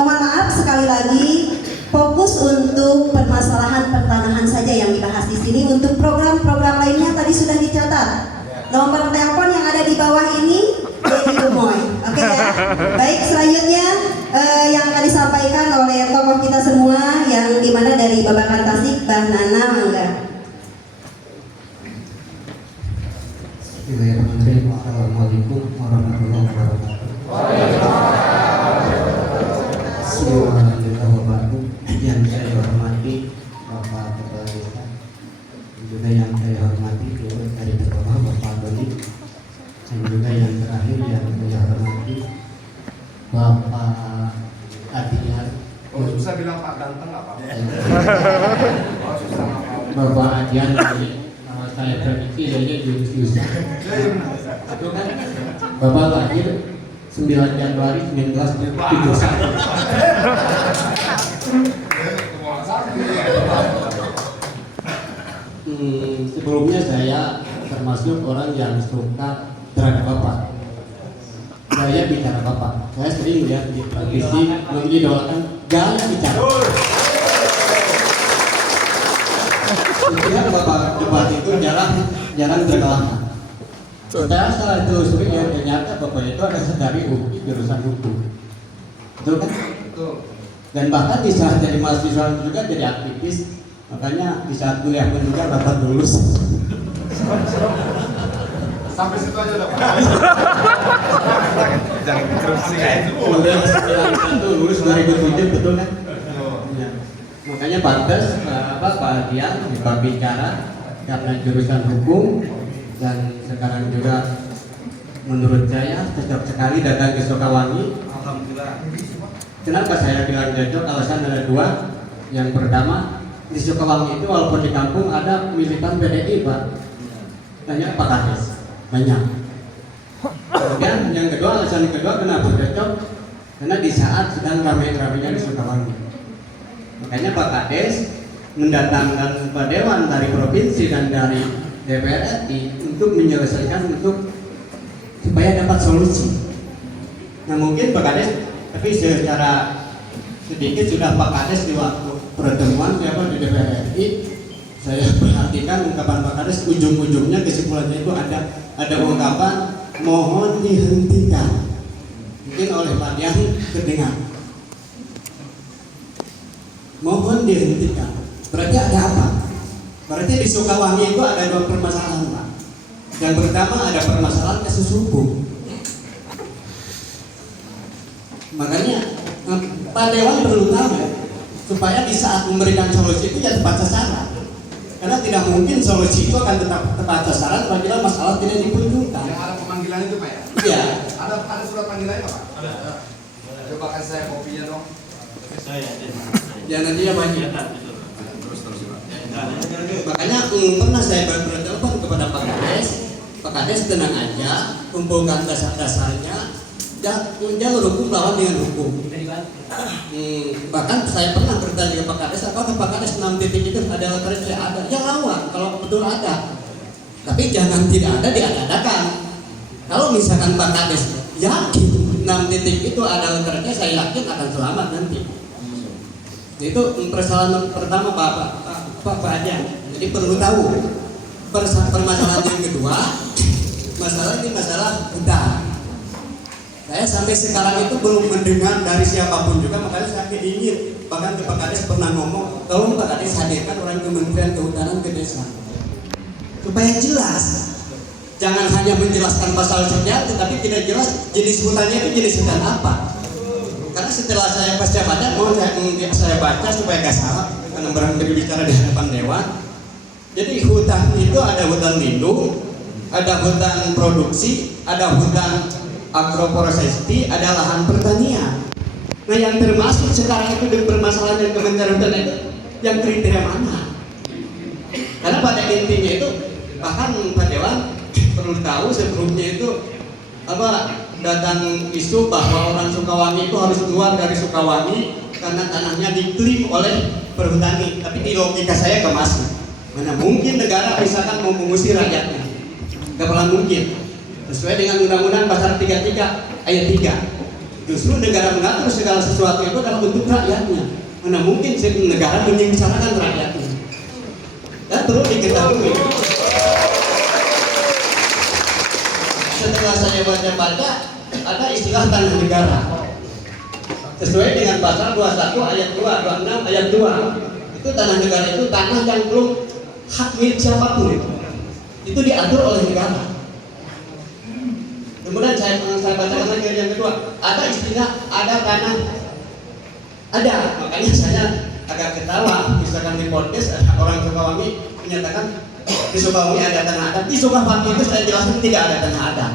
Mohon maaf sekali lagi, fokus untuk permasalahan pertanahan saja yang dibahas di sini. Untuk program-program lainnya tadi sudah dicatat. Nomor telepon yang ada di bawah ini Denny Gemoy. Oke ya. Baik, selanjutnya yang akan disampaikan oleh tokoh kita semua yang dimana dari Babakan Tasik, Mbak Nana Mangga. Bismillahirrahmanirrahim. Assalamualaikum warahmatullahi wabarakatuh. Bismillahirrahmanirrahim. Yang saya hormati Bapak Kepala Desa, juga yang saya hormati dari Ketua Bapak Doni, dan juga yang terakhir yang saya hormati Bapak Adian. Oh, susah bilang Pak ganteng nggak Pak? Bapak Adian dari nama saya prediksi dari Yusuf. Itu kan Bapak lahir 9 Januari 1971. Sebelumnya saya termasuk orang yang suka terhadap Bapak. Saya bicara Bapak. Saya sering lihat di televisi mengidolakan gaya bicara. Kemudian Bapak debat itu jarang terkalahkan. Saya salah telusuri ya, ternyata Bapak itu adalah dari UI jurusan hukum. Betul kan? Betul. Dan bahkan di saat jadi mahasiswa juga jadi aktivis. Makanya di saat kuliah pun juga Bapak lulus. Sampai situ aja udah Pak. Jangan terus sih kayak itu. Kemudian 91 lulus 2007, betul kan? Ya. Makanya pantas Pak Adian berbicara karena jurusan hukum dan sekarang juga menurut saya cocok sekali datang ke Sukawangi. Alhamdulillah. Kenapa saya bilang cocok? Alasan ada dua. Yang pertama, di Sukawangi itu walaupun di kampung ada militan PDI Pak, banyak Pak Kades, banyak. Kemudian yang kedua, alasan kedua kenapa cocok? Karena di saat sedang ramai-ramainya di Sukawangi, makanya Pak Kades mendatangkan Pak Dewan dari provinsi dan dari DPR RI untuk menyelesaikan supaya dapat solusi. Nah mungkin Pak Kades, tapi secara sedikit sudah Pak Kades di waktu pertemuan siapa di DPR RI, saya perhatikan ungkapan Pak Kades ujung-ujungnya kesimpulannya itu ada ungkapan mohon dihentikan. Mungkin oleh Pak Dian terdengar mohon dihentikan. Berarti ada apa? Berarti di Sukawangi itu ada dua permasalahan Pak. Yang pertama ada permasalahan kasus hukum. Makanya Pak Dewan perlu tahu supaya di saat memberikan solusi itu ya tepat sasaran. Karena tidak mungkin solusi itu akan tetap tepat sasaran apabila masalah tidak dimunculkan. Yang ada pemanggilan itu Pak ya? Iya. Ada surat panggilannya Pak? Ada. Coba kasih saya kopinya dong. Ya nanti ya Pak. Terus Pak. Makanya pernah saya bertelepon kepada Pak Kades. Pak Kades tenang aja, kumpulkan dasar-dasarnya, jalur hukum lawan dengan hukum. Bahkan saya pernah bertanya ke Pak Kades, apakah Pak Kades 6 titik itu adalah kerja ada? Ya lawan, kalau betul ada. Tapi jangan tidak ada diadakan. Kalau misalkan Pak Kades yakin 6 titik itu adalah kerja, saya yakin akan selamat nanti. Itu persoalan pertama Pak Adian. Jadi perlu tahu. Permasalahan yang kedua, masalah hutang. Saya sampai sekarang itu belum mendengar dari siapapun juga, makanya saya ingin, bahkan ke Pak Kades pernah ngomong, tolong Pak Kades hadirkan orang Kementerian Kehutanan ke desa supaya jelas. Jangan hanya menjelaskan pasal sosial, tetapi tidak jelas jenis hutannya itu jenis hutan apa. Karena setelah saya baca, mau saya baca supaya gak salah, karena barangkali bicara di hadapan Dewan. Jadi hutan itu ada hutan lindung, ada hutan produksi, ada hutan agroforestry, ada lahan pertanian. Nah yang termasuk sekarang itu di permasalahan yang Kementerian Hutan itu yang kriteria mana? Karena pada intinya itu bahkan Pak Dewan perlu tahu sebelumnya itu datang isu bahwa orang Sukawangi itu harus keluar dari Sukawangi karena tanahnya diklaim oleh perhutani. Tapi di logika saya gak masuk. Mana mungkin negara misalkan mau mengusir rakyatnya? Gak pernah mungkin. Sesuai dengan Undang-Undang Pasal 33 ayat 3. Justru negara mengatur segala sesuatu itu dalam bentuk rakyatnya. Mana mungkin negara menyengsarakan rakyatnya? Dan perlu diketahui. Setelah saya baca-baca, ada istilah tanah negara. Sesuai dengan pasal 21 ayat 2, 26 ayat 2. Itu tanah negara itu tanah yang belum hak milik siapapun. Itu diatur oleh negara. Kemudian saya bacakan lagi yang kedua, ada istilah ada tanah ada. Makanya saya agak ketawa misalkan di podcast ada orang Sukawangi menyatakan di Sukawangi ada tanah adat. Di Sukawangi itu saya jelaskan tidak ada tanah adat.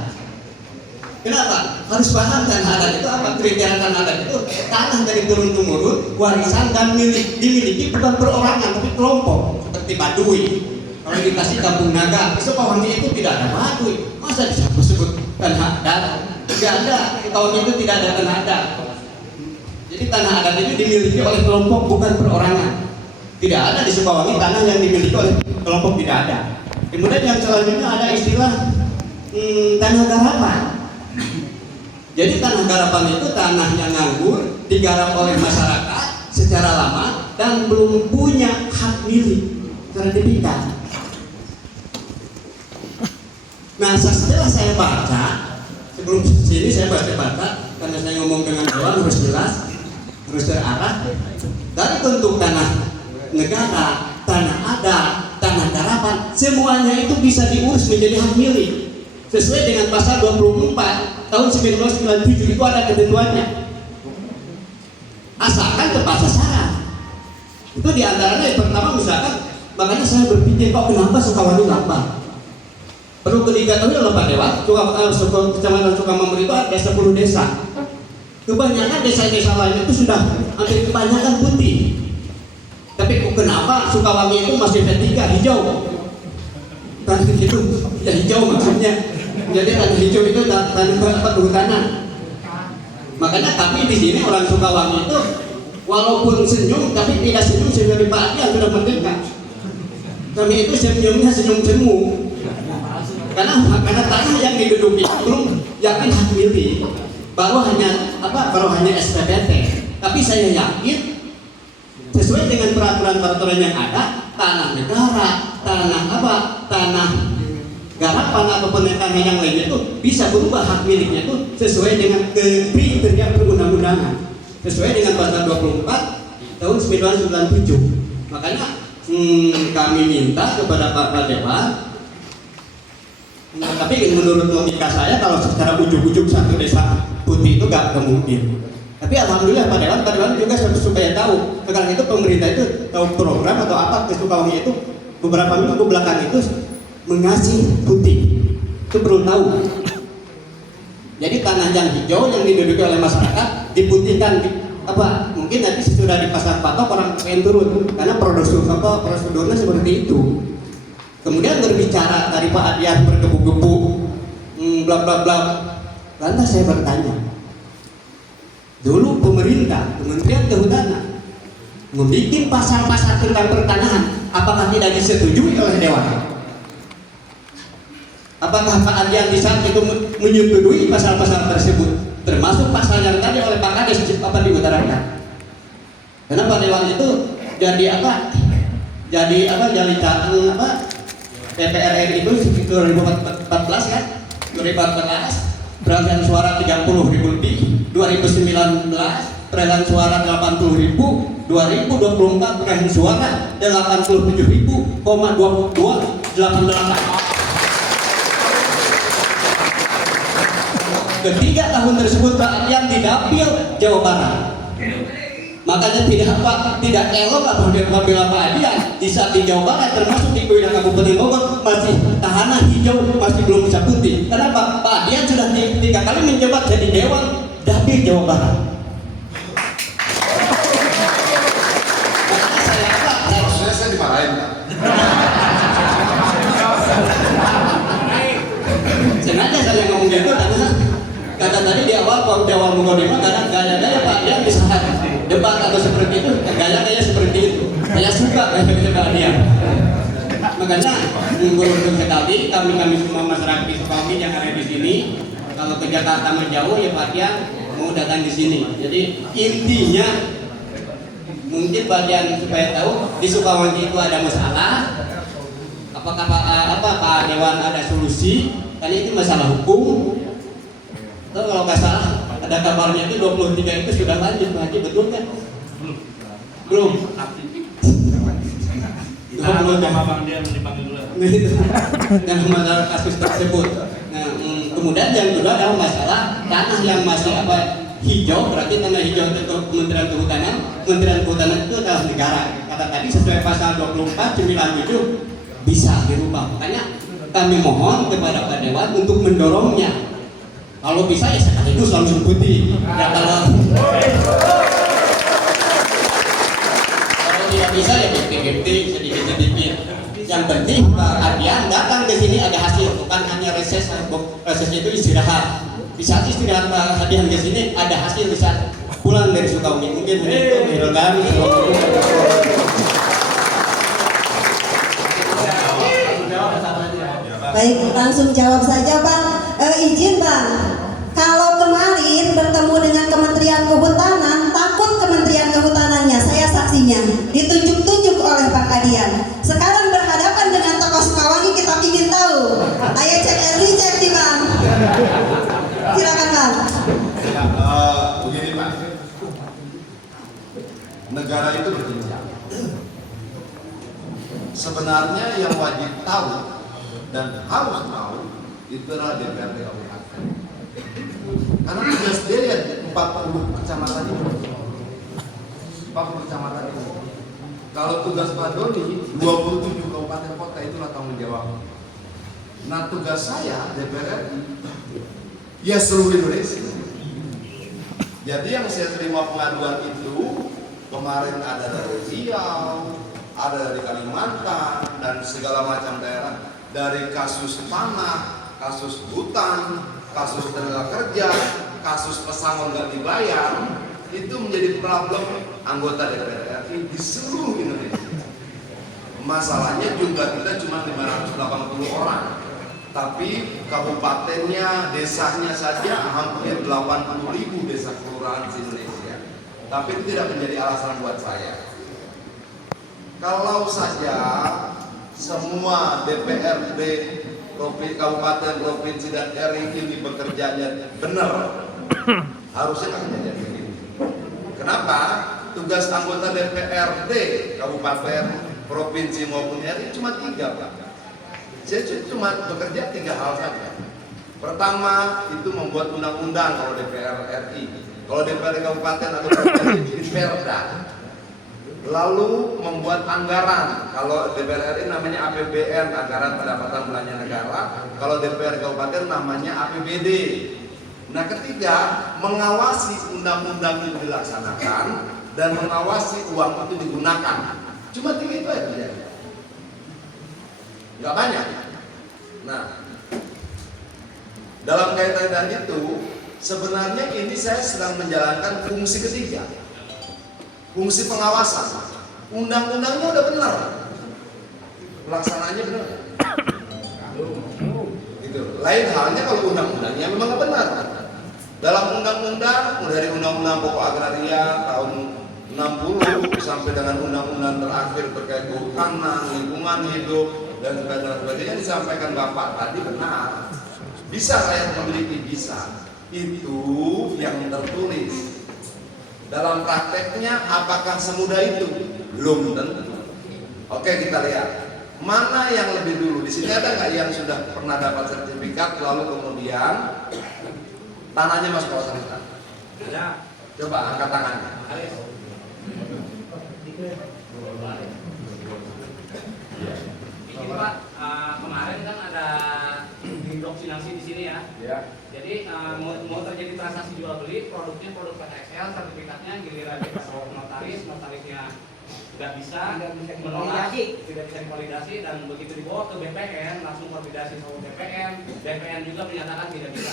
Kenapa? Harus paham tanah adat itu apa? Kriteria tanah adat itu tanah dari turun temurun, warisan dan dimiliki bukan perorangan tapi kelompok seperti Baduy. Kalau dikasih kampung naga, di Sukawangi itu tidak ada Baduy. Masa disebut tanah adat? Tidak ada. Tahun itu tidak ada tanah adat. Jadi tanah adat itu dimiliki oleh kelompok bukan perorangan. Tidak ada di Sukawangi tanah yang dimiliki oleh kelompok, tidak ada. Kemudian yang selanjutnya ada istilah tanah garapan. Jadi tanah garapan itu tanah yang nganggur, digarap oleh masyarakat secara lama dan belum punya hak milik sertifikat. Nah setelah saya baca, sebelum sini saya baca karena saya ngomong dengan Dewan harus jelas, harus terarah. Dari bentuk tanah negara, tanah adat, tanah garapan, semuanya itu bisa diurus menjadi hak milik sesuai dengan pasal 24 tahun 1997 itu ada ketentuannya. Asalkan tepat sasaran. Itu diantaranya yang pertama misalkan, makanya saya berpikir kok kenapa Sukawangi lambat. Perlu diketahui oleh Pak Dewan, Kecamatan Sukamamur itu ada 10 desa. Kebanyakan desa-desa lain itu sudah hampir kebanyakan putih. Tapi kenapa Sukawangi itu masih P3 hijau? Tanah itu ya hijau maksudnya. Jadi tanah hijau itu tanah perhutanan. Makanya kami di sini orang Sukawangi itu walaupun senyum tapi tidak senyum dari Pak Adian sudah merdeka. Kami itu senyumnya senyum semu. Karena tanah yang diduduki belum yakin hak milik. Baru hanya SPPT. Tapi saya yakin sesuai dengan peraturan-peraturan yang ada, tanah negara, tanah garapan atau tanah yang lainnya itu bisa berubah hak miliknya itu sesuai dengan kriteria perundang-undangan, sesuai dengan pasal 24 tahun 1997. Makanya kami minta kepada Pak Dewan. Tapi menurut logika saya kalau secara ujuk-ujuk satu desa putih itu gak mungkin. Tapi alhamdulillah Pak Dewan juga supaya tahu. Sekarang itu pemerintah itu tahu program atau apa ke Sukawangi itu beberapa minggu belakang itu mengasih putih. Itu perlu tahu. Jadi tanah yang hijau yang diduduki oleh masyarakat diputihkan mungkin nanti sudah dipasang patok orang pengen turun karena prosedurnya seperti itu. Kemudian berbicara dari Pak Adian bergebu-gebu bla bla bla. Lantas saya bertanya, dulu pemerintah, Kementerian Kehutanan membuat pasal-pasal tentang pertanahan, apakah tidak disetujui oleh Dewan? Apakah Pak Adian di saat itu menyetujui pasal-pasal tersebut, termasuk pasal yang tadi oleh Pak Kades diutarakan? Karena Pak Dewan itu jadi DPR RI itu 2014 kan, 2014 perolehan suara 30.000 lebih, 2019 perolehan suara 80.000, 2024 perolehan suara 87.000,2288. Ketiga tahun tersebut Pak Adian di dapil Jawa Barat. Makanya tidak elok apabila Pak Adian di saat di Jawa Barat termasuk di wilayah Kabupaten Bogor masih tahanan hijau masih belum bisa putih. Kenapa? Pak Adian sudah 3 kali menjabat jadi Dewan Dapil Jawa Barat. Makanya saya dimarahin. sengaja saya ngomong gitu karena kata tadi di awal mukadimah karena gaya-gaya Pak Adian bisa debat atau seperti itu, gaya-gaya seperti itu. Saya suka gaya-gaya Pak Adian. Makanya beruntung sekali kami semua masyarakat di Sukawangi yang ada di sini. Kalau ke Jakarta menjauh ya Pak Adian mau datang di sini. Jadi intinya mungkin Pak Adian supaya tahu di Sukawangi itu ada masalah. Apakah Pak Dewan ada solusi? Karena itu masalah hukum. Atau kalau nggak salah ada kabarnya itu 23 itu sudah lanjut Pak Haji, betul kan? Belum. Sama Bang Dian dipanggil dulu. Dan masalah kasus tersebut. Nah, kemudian yang kedua adalah masalah tanah yang masih hijau, berarti tanah hijau itu Kementerian Kehutanan itu adalah negara. Kata tadi sesuai pasal 24/97 bisa dirubah. Makanya kami mohon kepada Pak Dewan untuk mendorongnya. Kalau bisa ya sekaligus langsung putih. Ya kalau tidak bisa ya bukti-bukti sedikit-sedikit. Yang penting Pak Adian datang ke sini ada hasil, bukan hanya reses itu istirahat. Di saat istirahat Pak Adian ke sini ada hasil di saat pulang dari Sukawangi. Mungkin itu kami. Baik, langsung jawab saja Bang. Izin Bang, kalau kemarin bertemu dengan Kementerian Kehutanan, takut Kementerian Kehutanannya, saya saksinya, ditunjuk-tunjuk oleh Pak Adian. Sekarang berhadapan dengan tokoh Sukawangi, kita ingin tahu. Ayo cek cek nih Bang. Silakan Bang. Begini Pak, negara itu berjenjang. Sebenarnya yang wajib tahu dan harus tahu itu adalah DPRD Kabupaten. Karena tugas dia ya 40 kecamatan itu. 40 kecamatan itu. Kalau tugas Pak Doni 27 kabupaten kota itulah tanggung jawab. Nah tugas saya DPR RI ya seluruh Indonesia. Jadi yang saya terima pengaduan itu kemarin ada dari Riau, ada dari Kalimantan dan segala macam daerah, dari kasus tanah, kasus hutan, kasus tenaga kerja, kasus pesangon nggak dibayar, itu menjadi problem anggota DPR RI di seluruh Indonesia. Masalahnya jumlah kita cuma 580 orang, tapi kabupatennya, desanya saja hampir 80.000 desa kelurahan di Indonesia. Tapi itu tidak menjadi alasan buat saya. Kalau saja semua DPRD kabupaten, provinsi dan RI ini bekerjanya benar, harusnya nggak jadi begini. Kenapa? Tugas anggota DPRD kabupaten, provinsi maupun RI cuma 3, Pak. Saya cuma bekerja 3 hal saja. Pertama itu membuat undang-undang kalau DPR RI. Kalau DPRD kabupaten atau provinsi bikin perda. Lalu membuat anggaran. Kalau DPR RI namanya APBN, anggaran pendapatan belanja negara. Kalau DPR kabupaten namanya APBD. Nah ketiga, mengawasi undang-undang itu dilaksanakan dan mengawasi uang itu digunakan. Cuma 3 itu aja. Nggak banyak. Nah, dalam kaitan dengan itu, sebenarnya ini saya sedang menjalankan fungsi ketiga, fungsi pengawasan. Undang-undangnya udah benar, pelaksanaannya benar. Gitu. Lain halnya kalau undang-undangnya memang nggak benar. Dalam undang-undang, dari undang-undang pokok agraria tahun 60 sampai dengan undang-undang terakhir terkait kehutanan, lingkungan hidup dan sebagainya disampaikan Bapak tadi benar. Bisa saya memiliki, bisa. Itu yang tertulis. Dalam prakteknya apakah semudah itu? Belum tentu. Oke, kita lihat. Mana yang lebih dulu? Di sini ada nggak yang sudah pernah dapat sertifikat lalu kemudian tanahnya masuk kawasan hutan? Ada. Coba angkat tangannya. Ini Pak, kemarin kan ada indoksinasi di sini ya. Ya. Jadi mau terjadi transaksi jual beli, produknya produk PTSL, sertifikatnya giliran kita bawa ke notaris, notarisnya tidak bisa menolak, tidak bisa divalidasi, dan begitu dibawa ke BPN langsung validasi sama BPN, BPN juga menyatakan tidak bisa.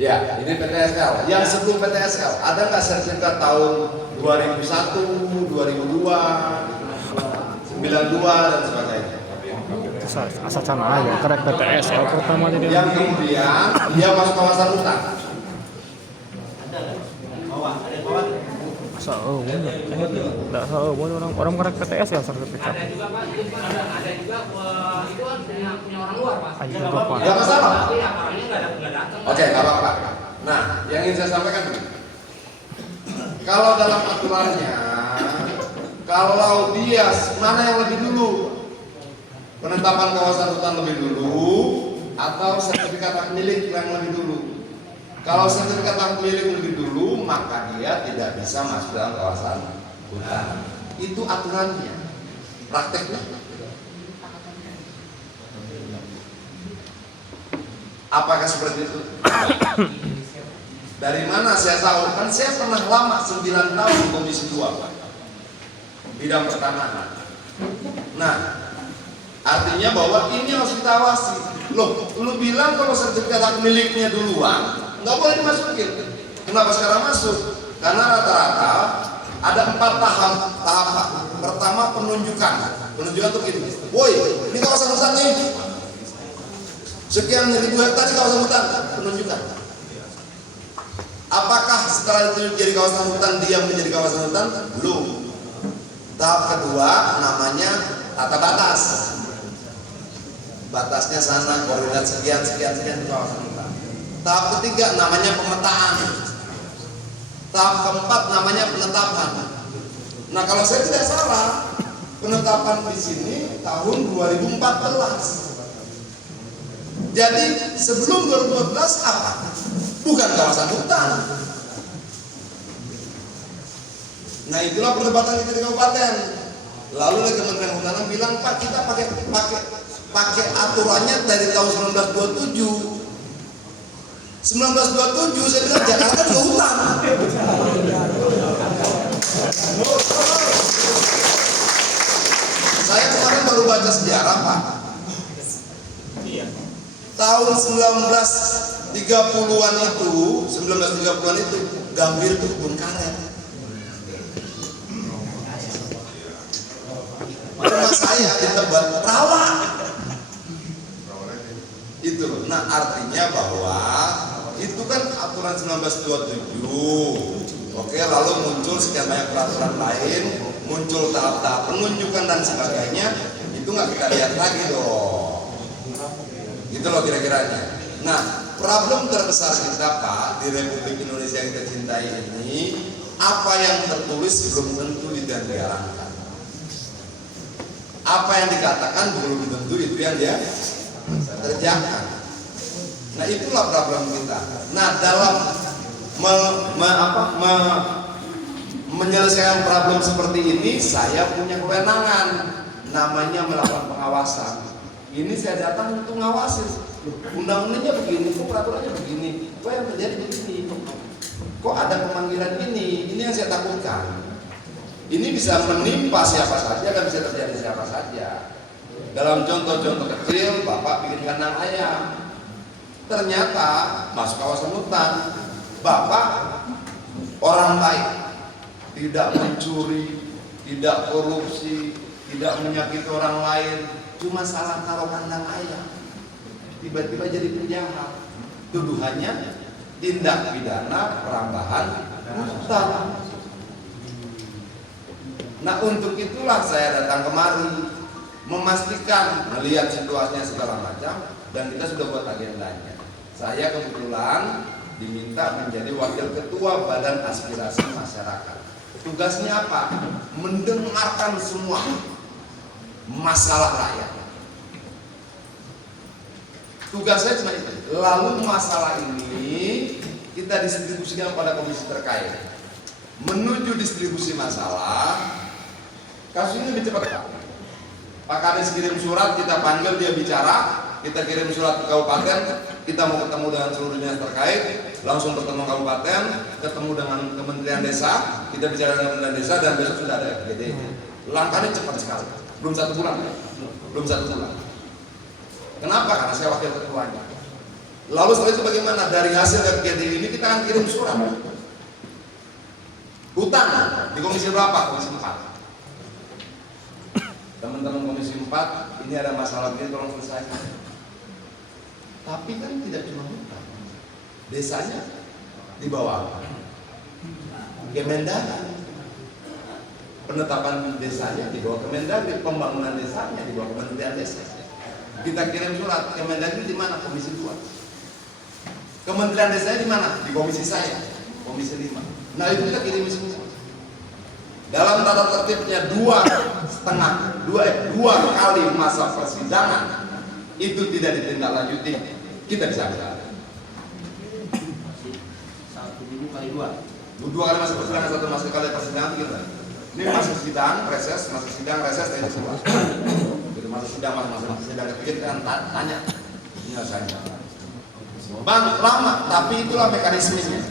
Ya, ini PTSL. Yang sebelum PTSL, ada nggak sertifikat tahun 2001, 2002, 92 dan sebagainya? Asal sana aja, karek PTSL pertama jadi. Yang kemudian dia masuk kawasan hutan. Asal enggak tahu orang karek PTSL sertifikat. Ada juga Pak, itu kan ada juga itu kan punya orang luar Pak. Nggak masalah. Tapi orangnya nggak datang. Oke, nggak apa-apa. Nah, yang ingin saya sampaikan begini. Kalau dalam aturannya, kalau dia mana yang lebih dulu? Penetapan kawasan hutan lebih dulu atau sertifikat hak milik yang lebih dulu? Kalau sertifikat hak milik lebih dulu, maka dia tidak bisa masuk dalam kawasan hutan. Itu aturannya. Prakteknya. Apakah seperti itu? Dari mana saya tahu? Kan saya pernah lama 9 tahun di Komisi 2 Pak. Bidang pertanahan. Nah, artinya bahwa ini harus kita awasi. Loh, lu bilang kalau sertifikat hak miliknya duluan, nggak boleh dimasukin. Kenapa sekarang masuk? Karena rata-rata ada 4 tahapan. Pertama penunjukan. Penunjukan tuh gini. Woi, ini kawasan hutan nih. Sekian ribu hektar di kawasan hutan. Penunjukan. Apakah setelah itu jadi kawasan hutan dia menjadi kawasan hutan? Belum. Tahap kedua namanya tata batas. Batasnya sana, koordinat sekian di kawasan hutan. Tahap ketiga namanya pemetaan. Tahap keempat namanya penetapan. Nah kalau saya tidak salah, penetapan di sini tahun 2014. Jadi sebelum 2014 apa? Bukan kawasan hutan. Nah itulah perdebatan kita di kabupaten. Lalu Kementerian Kehutanan bilang, Pak, kita pakai aturannya dari tahun 1927. 1927 saya bilang Jakarta juga hutan. Saya kemarin baru baca sejarah, Pak. Tahun 1930-an itu Gambir itu kebun karet. Rumah saya di Tebet rawa. Itu loh. Nah, artinya bahwa itu kan aturan 1927. Oke, lalu muncul sekian banyak peraturan lain, muncul tahap-tahap penunjukan dan sebagainya. Itu nggak kita lihat lagi dong. Gitu loh kira-kiranya. Nah, problem terbesar kita, Pak, di Republik Indonesia yang kita cintai ini, apa yang tertulis belum tentu dijalankan. Apa yang dikatakan belum tentu itu yang dia kerjakan. Nah, itulah problem kita. Nah, dalam menyelesaikan problem seperti ini, saya punya kewenangan, namanya melakukan pengawasan. Ini saya datang untuk ngawasi. Undang-undangnya begini, kok peraturannya begini, kok yang terjadi begini, kok ada pemanggilan ini yang saya takutkan. Ini bisa menimpa siapa saja dan bisa terjadi siapa saja. Dalam contoh-contoh kecil, Bapak bikin kandang ayam, ternyata masuk kawasan hutan. Bapak orang baik, tidak mencuri, tidak korupsi, tidak menyakiti orang lain, cuma salah taruh kandang ayam, tiba-tiba jadi penjahat. Tuduhannya tindak pidana perambahan hutan. Nah, untuk itulah saya datang kemari, memastikan, melihat situasinya segala macam, dan kita sudah buat agendanya. Saya kebetulan diminta menjadi wakil ketua Badan Aspirasi Masyarakat. Tugasnya apa? Mendengarkan semua masalah rakyat. Tugas saya cuma itu. Lalu masalah ini kita distribusikan pada komisi terkait. Menuju distribusi masalah, kasus ini lebih cepat, Pak. Pak Kades kirim surat, kita panggil, dia bicara, kita kirim surat ke kabupaten, kita mau ketemu dengan seluruh dinas terkait, langsung bertemu kabupaten, ketemu dengan Kementerian Desa, kita bicara dengan Kementerian Desa, dan besok sudah ada FGD. Langkahnya cepat sekali, belum 1 bulan, belum 1 bulan. Kenapa? Karena saya wakil ketuanya. Lalu setelah itu bagaimana? Dari hasil FGD ini kita akan kirim surat. Hutan di komisi berapa? Komisi 4. Teman-teman komisi 4, ini ada masalah begini, tolong selesaikan. Tapi kan tidak cuma hutan, desanya di bawah Kemendagri, penetapan desanya di bawah Kemendagri, pembangunan desanya di bawah Kementerian Desa. Kita kirim surat, Kemendagri di mana? Komisi 2. Kementerian Desanya di mana? Di komisi saya, komisi 5. Nah, itu kita kirim semua. Dalam tata tertibnya 2 kali masa persidangan itu tidak ditindaklanjuti, kita bisa bicara. 1 minggu kali 2. 2 kali masa persidangan, 1 masa kali persidangan kita. Ini masa sidang, reses, masa sidang, reses, dan itu semua. Itu masa sidang, masa sidang kita kan tanya. Ini saya. Bang, lama, tapi itulah mekanismenya.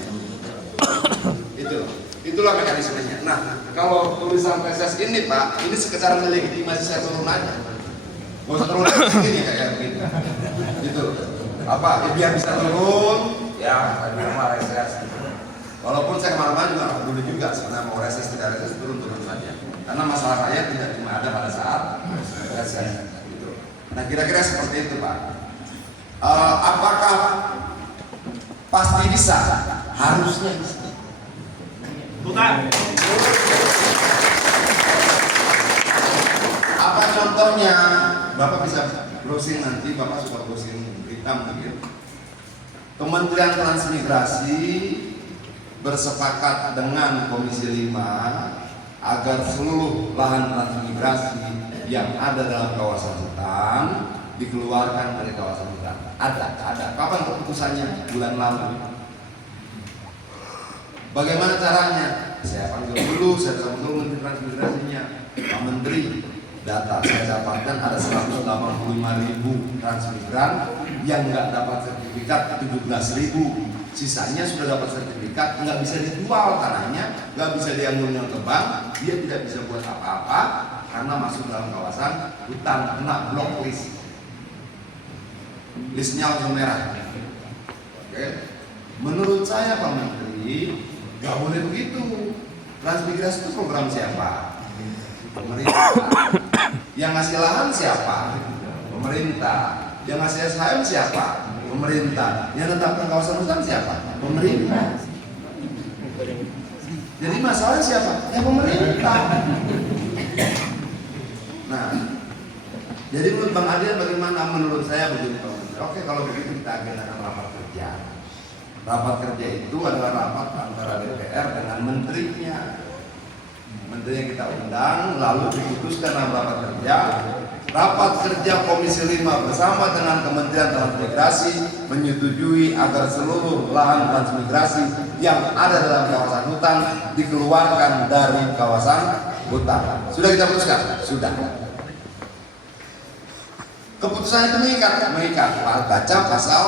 Itulah mekanismenya. Nah, kalau tulisan reses ini, Pak, ini sekedar melegitimasi saya turun aja. Mau turun begini kayak begini. Gitu. Apa? Ya, biar bisa turun, ya, saya bilang reses. Walaupun saya kemana-mana juga nggak peduli juga, karena mau reses tidak reses turun saja. Karena masalah rakyat tidak cuma ada pada saat reses. Gitu. Nah, kira-kira seperti itu, Pak. Apakah pasti bisa? Harusnya bisa. Bukan. Apa contohnya? Bapak bisa browsing nanti, Bapak suka browsing berita mungkin. Kementerian Transmigrasi bersepakat dengan Komisi 5 agar seluruh lahan transmigrasi yang ada dalam kawasan hutan dikeluarkan dari kawasan hutan. Ada. Kapan keputusannya? Bulan lalu. Bagaimana caranya? Saya panggil dulu, saya ketemu dulu Menteri Transmigrasinya. Pak Menteri, Menteri, data saya dapatkan ada 185.000 transmigran yang nggak dapat sertifikat 17.000. Sisanya sudah dapat sertifikat, nggak bisa dijual tanahnya, nggak bisa diambilnya ke bank, dia tidak bisa buat apa-apa karena masuk dalam kawasan hutan, kena blok list. Listnya langsung merah. Oke. Menurut saya Pak Menteri, nggak boleh begitu. Transmigrasi itu program siapa? Pemerintah. Yang ngasih lahan siapa? Pemerintah. Yang ngasih SHM siapa? Pemerintah. Yang menetapkan kawasan hutan siapa? Pemerintah. Jadi masalahnya siapa? Ya pemerintah. Nah, jadi menurut Bang Adian bagaimana? Menurut saya begini Pak Menteri. Oke, kalau begitu kita agendakan rapat kerja. Rapat kerja itu adalah rapat antara DPR dengan menterinya. Menteri yang kita undang, lalu diputuskan dalam rapat kerja. Rapat kerja Komisi 5 bersama dengan Kementerian Transmigrasi menyetujui agar seluruh lahan transmigrasi yang ada dalam kawasan hutan dikeluarkan dari kawasan hutan. Sudah kita putuskan? Sudah. Keputusan itu mengikat. Baca pasal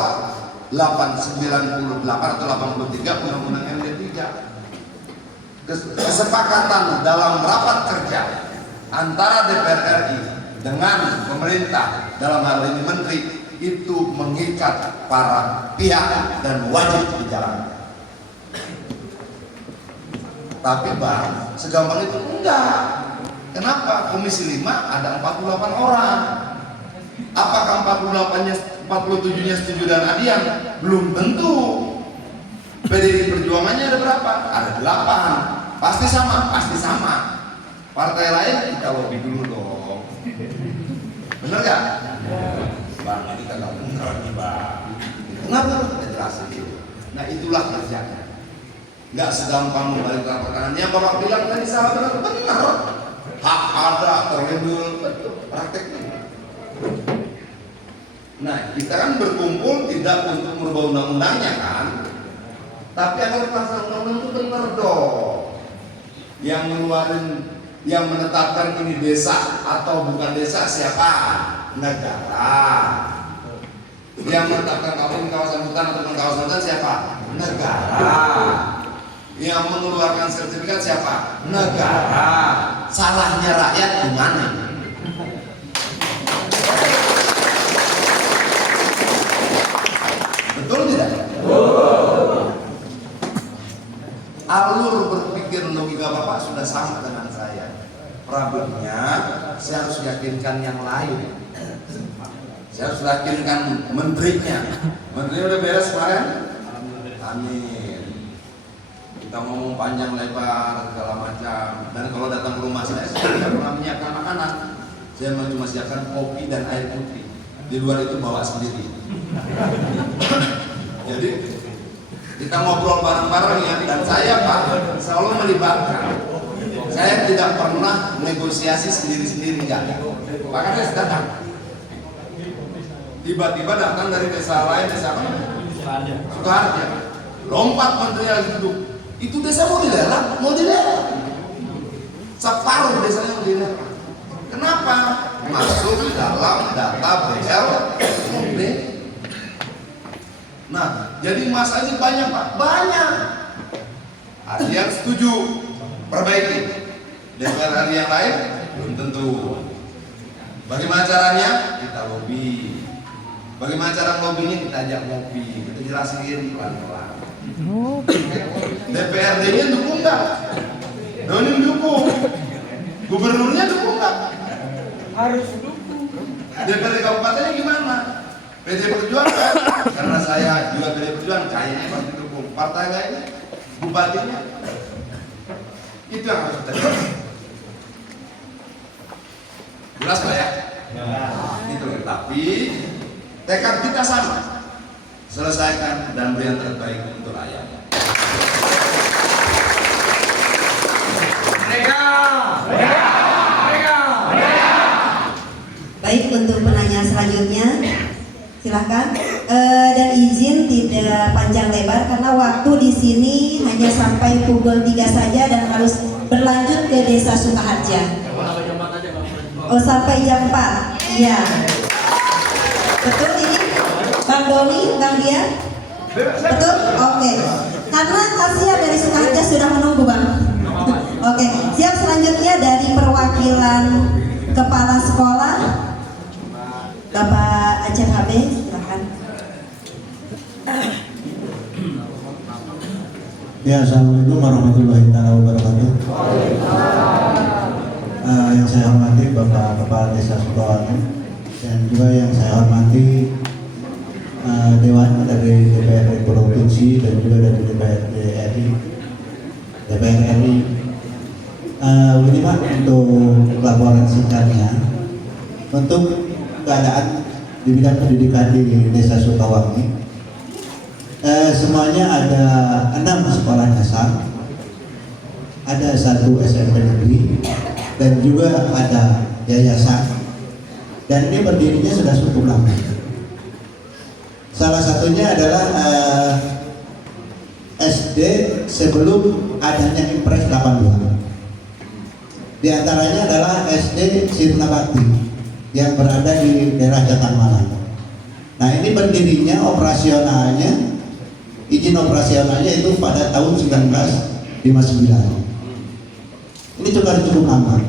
898 atau 83 Undang-Undang MD 3. Kesepakatan dalam rapat kerja antara DPR RI dengan pemerintah, dalam hal ini menteri, itu mengikat para pihak dan wajib dijalankan. Tapi Bang, segampang itu enggak. Kenapa? Komisi 5 ada 48 orang. Apakah 47-nya setuju dan adian? Belum tentu. PDI Perjuangannya ada berapa? Ada 8. Pasti sama? Pasti sama. Partai lain kita lobby dulu dong. Bener gak? Bang, ini kan gak bener nih Bang. Kenapa? Kita jelasin dulu. Nah itulah kerjanya. Gak segampang membalik telapak tangan. Yang Bapak bilang tadi salah benar. Hak ada, terlindung, betul. Prakteknya. Nah, kita kan berkumpul tidak untuk merubah undang-undangnya kan, tapi agar pasal undang-undang itu benar dong. Yang ngeluarin, yang menetapkan ini desa atau bukan desa siapa? Negara. Yang menetapkan kawasan hutan atau bukan kawasan hutan siapa? Negara. Yang mengeluarkan sertifikat siapa? Negara. Salahnya rakyat di mana? Betul tidak? Alur berpikir logika Bapak sudah sama dengan saya. Problemnya saya harus yakinkan yang lain. Saya harus yakinkan menterinya. Menteri udah beres kemarin? Amin. Kita ngomong panjang lebar segala macam. Dan kalau datang ke rumah saya tidak pernah menyiapkan makanan. Saya cuma siapkan kopi dan air putih. Di luar itu bawa sendiri. Jadi kita ngobrol bareng-bareng ya, dan saya Pak selalu melibatkan. Saya tidak pernah negosiasi sendiri-sendiri enggak. Bahkan saya datang. Tiba-tiba datang dari desa lain, desa apa? Sukaharja. Lompat menteri lagi duduk. Itu desa mau dilelang, separuh desanya mau dilelang. Kenapa? Masuk dalam data BLKB. Nah, jadi masa ini banyak Pak, banyak. Ada yang setuju perbaiki, DPR RI yang lain belum tentu. Bagaimana caranya? Kita lobby. Bagaimana cara lobbynya? Kita ajak lobby, kita jelasin pelan-pelan. DPRD-nya dukung nggak? Doni dukung. Gubernurnya dukung nggak? Harus dukung. DPRD kabupatennya gimana? PD Perjuangan, karena saya juga PD Perjuangan, kayaknya pasti dukung. Partai lain, bupatinya, itu yang harus kita jelas. Jelas Pak ya? Itu. Tapi tekad kita sama. Selesaikan dan beri yang terbaik untuk rakyat. Baik, untuk penanya selanjutnya silakan. Dan izin tidak panjang lebar karena waktu di sini hanya sampai pukul 3 saja dan harus berlanjut ke Desa Sukaharja. Oh, sampai jam 4. Iya. Betul ini? Bang Doni, Bang Dia? Betul? Oke. Karena kasihan dari Sukaharja sudah menunggu, Bang. Oke, siap. Selanjutnya dari perwakilan kepala sekolah Bapak Aceh HB, silakan. Ya, assalamualaikum warahmatullahi wabarakatuh. Yang saya hormati Bapak Kepala Desa Sukawangi dan juga yang saya hormati Dewan dari DPRD Provinsi dan juga dari DPRD RI. Ini Pak, untuk laporan singkatnya untuk keadaan di bidang pendidikan di Desa Sukawangi. Semuanya ada 6 sekolah dasar, ada 1 SMP negeri, dan juga ada yayasan. Dan ini berdirinya sudah cukup lama. Salah satunya adalah SD sebelum adanya Impres 82. Di antaranya adalah SD Sirnabakti yang berada di daerah Jatan Malang. Nah, ini berdirinya operasionalnya, izin operasionalnya itu pada tahun 1959. Ini juga cukup lama.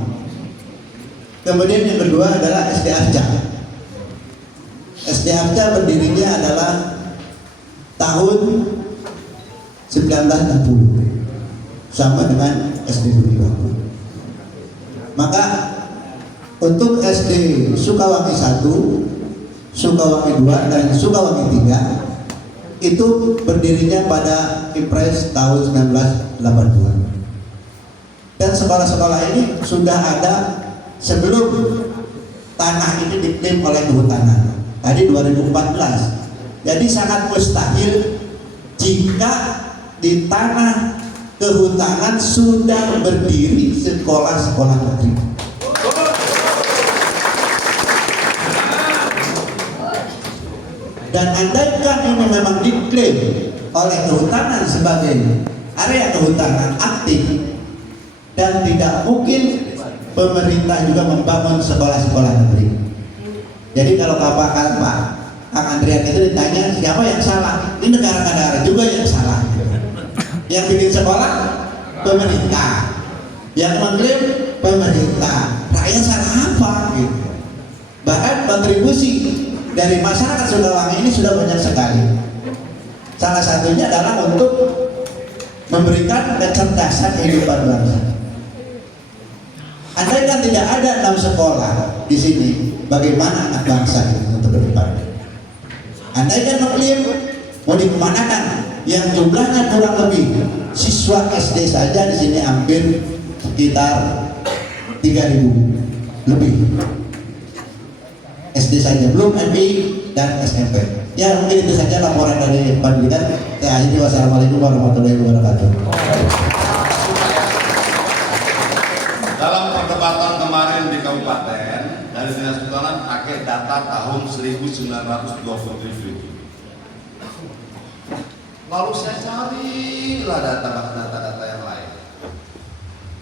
Kemudian yang kedua adalah SD Arca. SD Arca berdirinya adalah tahun 1960 sama dengan SD Budi. Maka untuk SD Sukawangi 1, Sukawangi 2, dan Sukawangi 3 itu berdirinya pada Impres tahun 1982. Dan sekolah-sekolah ini sudah ada sebelum tanah ini diklaim oleh kehutanan. Tadi 2014. Jadi sangat mustahil jika di tanah kehutanan sudah berdiri sekolah-sekolah negeri. Dan andaikan ini memang diklaim oleh kehutanan sebagai area kehutanan aktif, dan tidak mungkin pemerintah juga membangun sekolah-sekolah negeri. Jadi kalau Kang Andrian itu ditanya siapa yang salah, ini negara-negara juga yang salah. Yang bikin sekolah pemerintah, yang mengklaim pemerintah, rakyat salah apa gitu. Bahkan kontribusi dari masyarakat Sukawangi ini sudah banyak sekali. Salah satunya adalah untuk memberikan kecerdasan kehidupan bangsa. Andaikan tidak ada 6 sekolah di sini, bagaimana anak bangsa ini untuk ke depan? Andaikan mengklaim mau dikemanakan, yang jumlahnya kurang lebih siswa SD saja di sini hampir sekitar 3.000 lebih. SD saja, belum MI dan SMP. Ya, mungkin itu saja laporan dari pendidikan. Saya akhiri, wassalamualaikum warahmatullahi wabarakatuh. Dalam perdebatan kemarin di kabupaten dari Dinas Kehutanan pakai data tahun 1927. Lalu saya carilah data-data yang lain.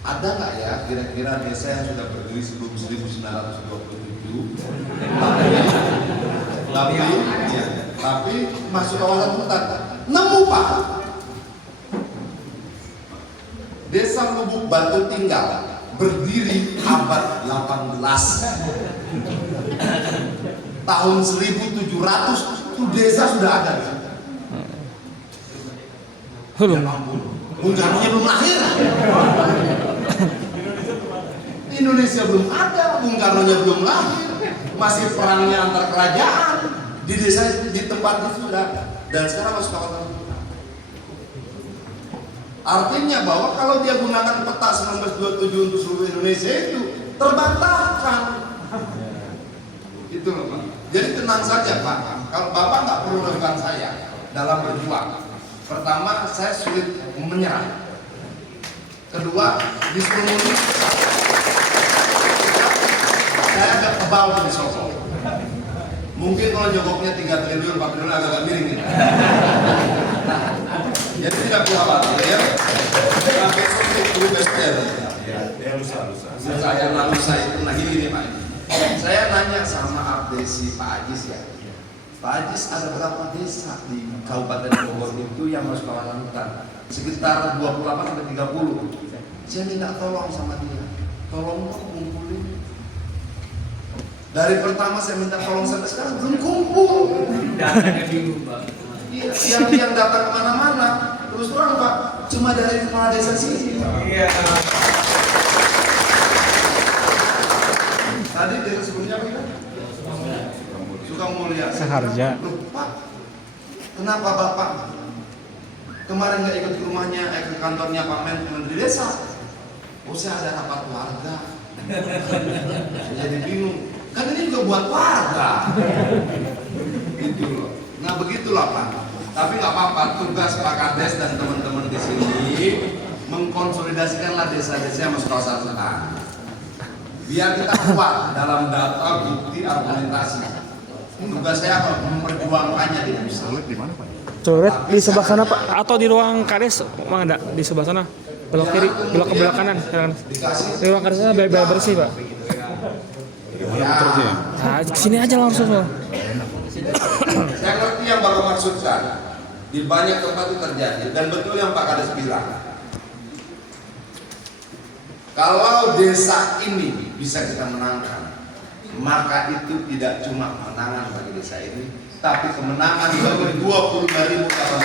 Ada nggak ya kira-kira desa yang sudah berdiri sebelum 1927? Tapi masuk kawasan hutan. Nemu Pak. Desa Lubuk Batu Tinggal berdiri abad 18. Tahun 1700 itu desa sudah ada. Ya ampun, Bung Karno belum lahir. Indonesia belum ada, Bung Karno belum lahir. Masih perangnya antar kerajaan di desa, di tempat itu sudah. Dan sekarang masuk kawasan hutan. Artinya bahwa kalau dia gunakan peta 1927 untuk seluruh Indonesia itu terbantahkan. Itu loh Pak. Jadi tenang saja Pak. Kalau Bapak nggak perlu ragukan saya dalam berjuang. Pertama, saya sulit menyerah. Kedua, di seluruh saya agak kebal di Solo. Mungkin kalau jokoknya 3 triliun, 4 triliun agak miring gitu. Jadi tidak perlu khawatir ya. Besok itu best Saya Lalusa itu gini Pak. Saya nanya sama abdesi Pak Ajis ya. Pak Ajis ada berapa desa di Kabupaten Bogor itu yang masuk kawasan hutan? Sekitar 28 sampai 30. Saya minta tolong sama dia. Tolong dong kumpulin. Dari pertama saya minta tolong sampai sekarang belum kumpul. Datanya bingung Pak. Iya, yang datang kemana-mana. Terus terang Pak, cuma dari kepala desa sini. Iya. Tadi desa sebelumnya apa kita? Sukamulya. Seharja. Loh, Pak, kenapa Bapak kemarin nggak ikut ke rumahnya, ke kantornya Pak Menteri Desa? Oh, saya ada rapat warga. Saya jadi bingung. Kan ini juga buat warga. Gitu loh. Nah begitulah Pak. Tapi nggak apa-apa. Tugas Pak Kades dan teman-teman di sini mengkonsolidasikanlah desa-desa yang masuk kawasan hutan. Biar kita kuat dalam data, bukti, argumentasi. Tugas saya apa? Memperjuangkannya di pusat. Coret di sebelah sana Pak, atau di ruang kades mana ada di sebelah sana, belok kiri, belok ke belakang kanan. Di ruang kades sana bersih Pak. Nah, sini aja langsung Pak. Saya ngerti yang Bapak maksudkan. Di banyak tempat itu terjadi dan betul yang Pak Kades bilang. Kalau desa ini bisa kita menangkan, maka itu tidak cuma kemenangan bagi desa ini, tapi kemenangan bagi 25.000 kawan.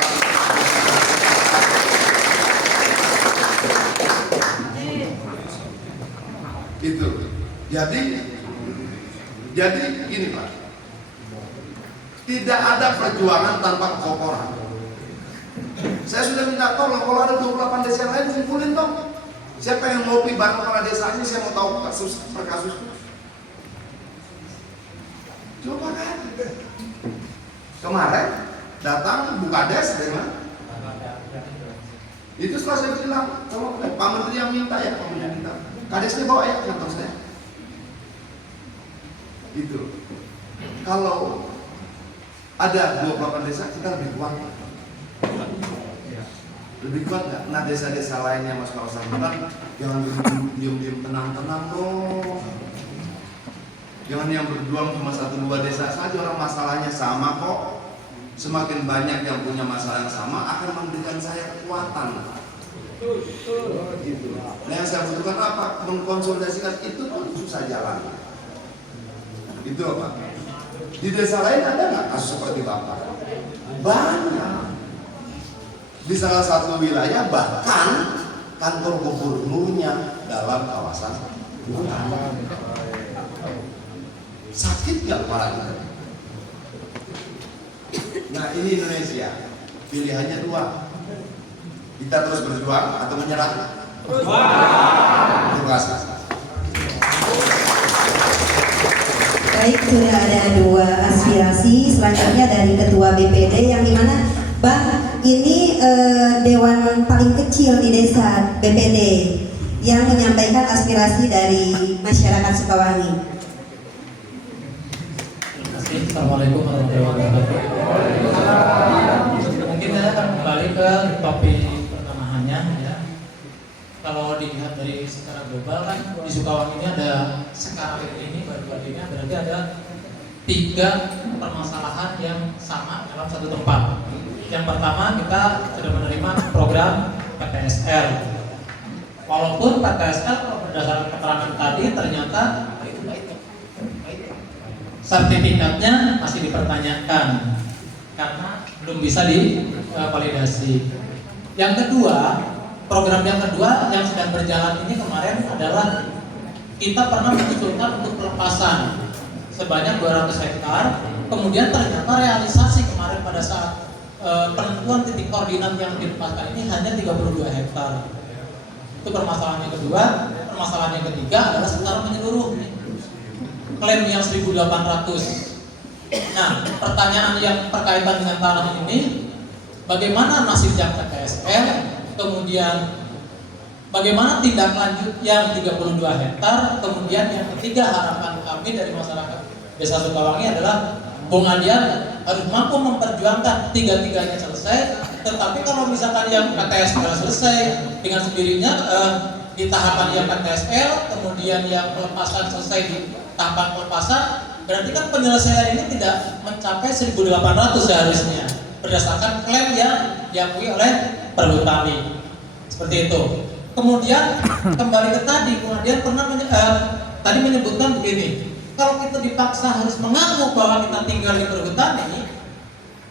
Itu. Jadi gini Pak. Tidak ada perjuangan tanpa kekokoran. Saya sudah minta tolong kalau ada 28 desa yang lain kumpulin dong. Saya pengen ngopi bareng kepala desanya, saya mau tahu kasus per kasus. Coba kan. Kemarin datang Bukades dari mana? Itu setelah saya bilang, kalau Pak Menteri yang minta ya, Pak Menteri minta. Kadesnya bawa ya kantor saya. Itu. Kalau ada 28 desa, kita lebih kuat. Lebih kuat nggak? Nah desa-desa lainnya Mas kawasan hutan, jangan diam-diam tenang-tenang dong. Jangan yang berjuang cuma 1-2 desa saja, orang masalahnya sama kok. Semakin banyak yang punya masalah yang sama akan memberikan saya kekuatan. Gitu. Nah yang saya butuhkan apa? Mengkonsolidasikan itu pun susah jalan. Itu apa? Di desa lain ada nggak kasus seperti Bapak? Banyak. Di salah satu wilayah bahkan kantor gubernurnya dalam kawasan hutan. Sakit nggak kepalanya? Nah ini Indonesia, pilihannya 2. Kita terus berjuang atau menyerah? Terima kasih. Baik, sudah ada 2 aspirasi. Selanjutnya dari Ketua BPD yang dimana Bang, ini dewan paling kecil di desa BPD yang menyampaikan aspirasi dari masyarakat Sukawangi. Assalamualaikum warahmatullahi wabarakatuh. Mungkin saya akan kembali ke topik pertamaannya ya. Kalau dilihat dari secara global kan di Sukawangi ini ada sekarang ini baru-baru ini berarti ada 3 permasalahan yang sama dalam satu tempat. Yang pertama kita sudah menerima program PTSL. Walaupun PTSL kalau berdasarkan keterangan tadi ternyata sertifikatnya masih dipertanyakan karena belum bisa divalidasi. Yang kedua, program yang kedua yang sedang berjalan ini kemarin adalah kita pernah mengusulkan untuk pelepasan sebanyak 200 hektar. Kemudian ternyata realisasi kemarin pada saat penentuan titik koordinat yang dilepaskan ini hanya 32 hektar. Itu permasalahan yang kedua. Permasalahan yang ketiga adalah secara menyeluruh. Klaim yang 1.800. Nah, pertanyaan yang berkaitan dengan tanah ini, bagaimana nasib yang PTSL, kemudian bagaimana tindak lanjut yang 32 hektar, kemudian yang ketiga harapan kami dari masyarakat Desa Sukawangi adalah Bung Adian harus mampu memperjuangkan 3-tiganya selesai. Tetapi kalau misalkan yang PTS sudah selesai dengan sendirinya di tahapan yang PTSL, kemudian yang pelepasan selesai di tahapan pelepasan, berarti kan penyelesaian ini tidak mencapai 1.800 seharusnya berdasarkan klaim yang diakui oleh Perhutani. Seperti itu. Kemudian kembali ke tadi, kemudian tadi menyebutkan begini, kalau kita dipaksa harus mengaku bahwa kita tinggal di Perhutani,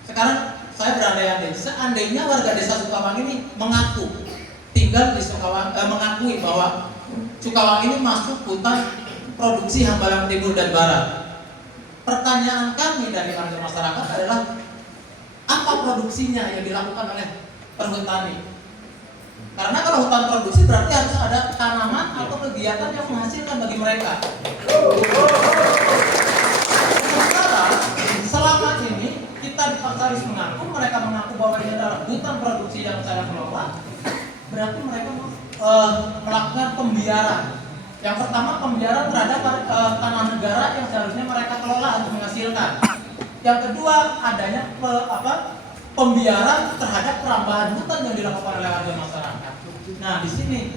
sekarang saya berandai-andai, seandainya warga desa Sukawang ini mengaku tinggal di Sukawang, mengakui bahwa Sukawang ini masuk hutan produksi Hambalang Timur dan Barat. Pertanyaan kami dari warga masyarakat adalah apa produksinya yang dilakukan oleh Perhutani? Karena kalau hutan produksi berarti harus ada tanaman atau kegiatan yang menghasilkan bagi mereka. Sementara selama ini kita dipaksa harus mengaku, mereka mengaku bahwa ini adalah hutan produksi yang saya kelola, berarti mereka melakukan pembiaran. Yang pertama, pembiaran terhadap tanah negara yang seharusnya mereka kelola untuk menghasilkan. Yang kedua, adanya pembiaran terhadap perambahan hutan yang dilakukan oleh warga masyarakat. Nah, di sini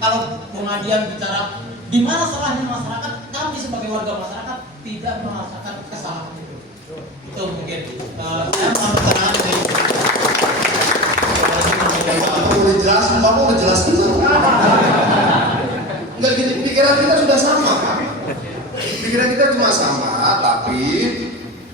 kalau Bung Adian bicara di mana salahnya masyarakat, kami sebagai warga masyarakat tidak merasakan kesalahan itu. Itu mungkin saya merasakan dari Udah jelasin, Bapak udah jelasin. Enggak gini, pikiran kita sudah sama. Pikiran kita cuma sama, tapi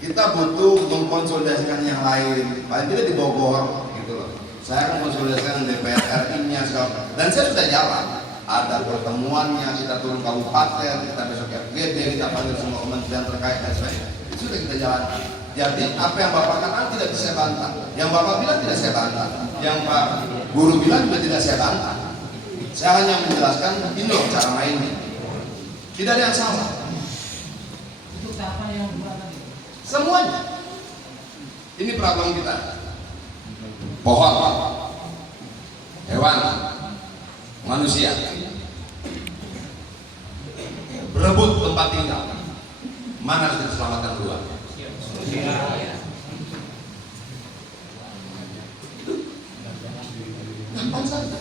kita butuh mengkonsolidasikan yang lain. Paling tidak di Bogor, gitu loh. Saya mengkonsolidasikan DPR RI-nya, dan saya sudah jalan. Ada pertemuannya, kita turun kabupaten, kita besok FGD, kita panggil semua kementerian terkait dan sebagainya. Itu sudah kita jalankan. Jadi apa yang Bapak katakan tidak bisa saya bantah. Yang Bapak bilang tidak saya bantah. Yang Pak Guru bilang juga tidak saya bantah. Saya hanya menjelaskan ini loh cara mainnya. Tidak ada yang salah. untuk siapa yang buat tadi? Semuanya. Ini problem kita. Pohon, hewan, manusia berebut tempat tinggal. Mana harus diselamatkan duluan? Gampang saja.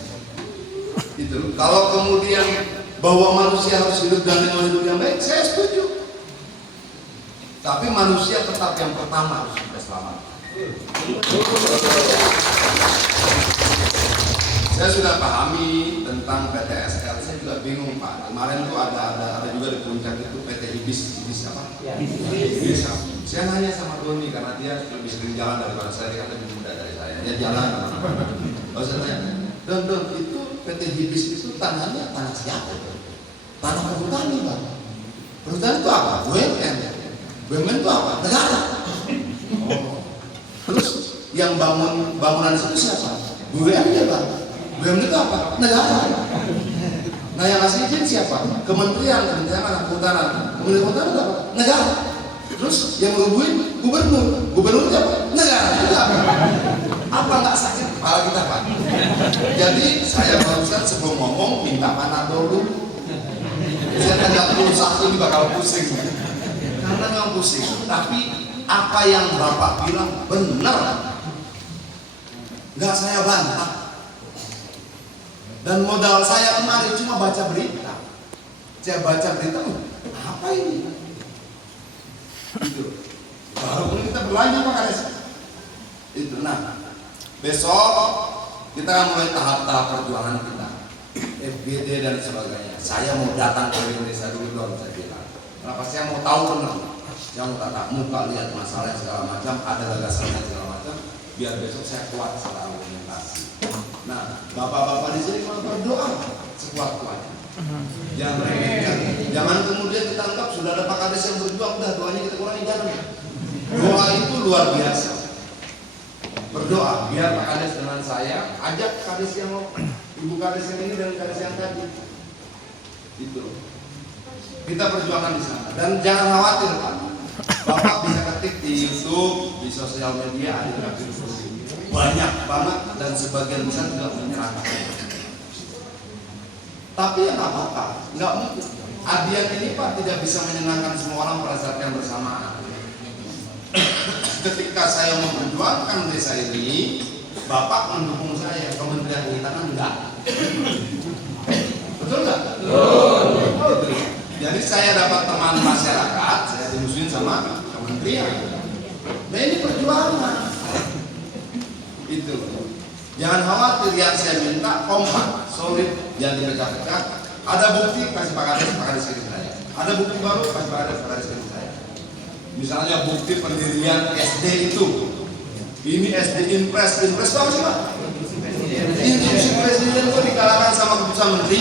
Itu. Kalau kemudian bahwa manusia harus hidup dan dengan hidup yang baik, saya setuju. Tapi manusia tetap yang pertama harus kita selamatkan. Saya sudah pahami tentang PTSL. Saya juga bingung Pak. Kemarin tuh ada juga di puncak itu PT Ibis apa? Ibis. Saya nanya sama Doni karena dia lebih sering jalan daripada saya, dia kan lebih muda dari saya. Dia jalan. Oh saya tanya, Don itu PT Ibis itu tanahnya tanah siapa? Tanah perhutani Pak. Perhutani itu apa? BUMN. BUMN itu apa? Negara. Oh. Terus yang bangunan itu siapa? BUMN ya Pak. BUMN itu apa? Negara. Nah yang ngasih izin siapa? Kementerian Anak Kehutanan. Kementerian Kehutanan itu apa? Negara. Terus yang merubuhin gubernur. Gubernur itu apa? Negara juga. Apa nggak sakit kepala kita Pak? Jadi saya barusan sebelum ngomong minta panadol dulu. Saya tidak perlu satu ini bakal pusing. Karena memang pusing. Tapi apa yang Bapak bilang benar. Nggak saya bantah. Dan modal saya kemarin cuma baca berita. Saya baca berita, apa ini? Itu. Baru kita berlanjut Pak Kades. Itu. Nah, besok kita akan mulai tahap-tahap perjuangan kita. FGD dan sebagainya. Saya mau datang ke Indonesia dulu dong, saya bilang. Kenapa saya mau tahu benar? Saya mau tatap muka, lihat masalah segala macam, ada gagasannya segala macam, biar besok saya kuat secara argumentasi. Nah, bapak-bapak di sini malah berdoa sekuat-kuatnya. Jangan kemudian kita anggap sudah ada Pak Kades yang berjuang, udah doanya kita kurangi, jangan. Doa itu luar biasa. Berdoa biar Pak Kades dengan saya, ajak Kades yang Ibu Kades yang ini dan Kades yang tadi. Itu. Kita perjuangan di sana dan jangan khawatir Pak. Bapak bisa ketik di YouTube, di sosial media ada banyak banget dan sebagian besar juga menyerahkan. Tapi ya nggak apa-apa, nggak mungkin. Adian ini Pak tidak bisa menyenangkan semua orang pada saat yang bersamaan. Ketika saya memperjuangkan desa ini, Bapak mendukung saya, Kementerian Kehutanan enggak. Betul nggak? Betul. Jadi saya dapat teman masyarakat, saya dimusuhin sama kementerian. Nah ini perjuangan. Itu. Jangan khawatir, yang saya minta kompak, solid, jangan dipecah-pecah. Ada bukti, kasih Pak Kades kirim saya. Ada bukti baru, kasih Pak Kades kirim saya. Misalnya bukti pendirian SD itu. Ini SD Inpres tahu sih Pak? Instruksi presiden itu dikalahkan sama keputusan menteri.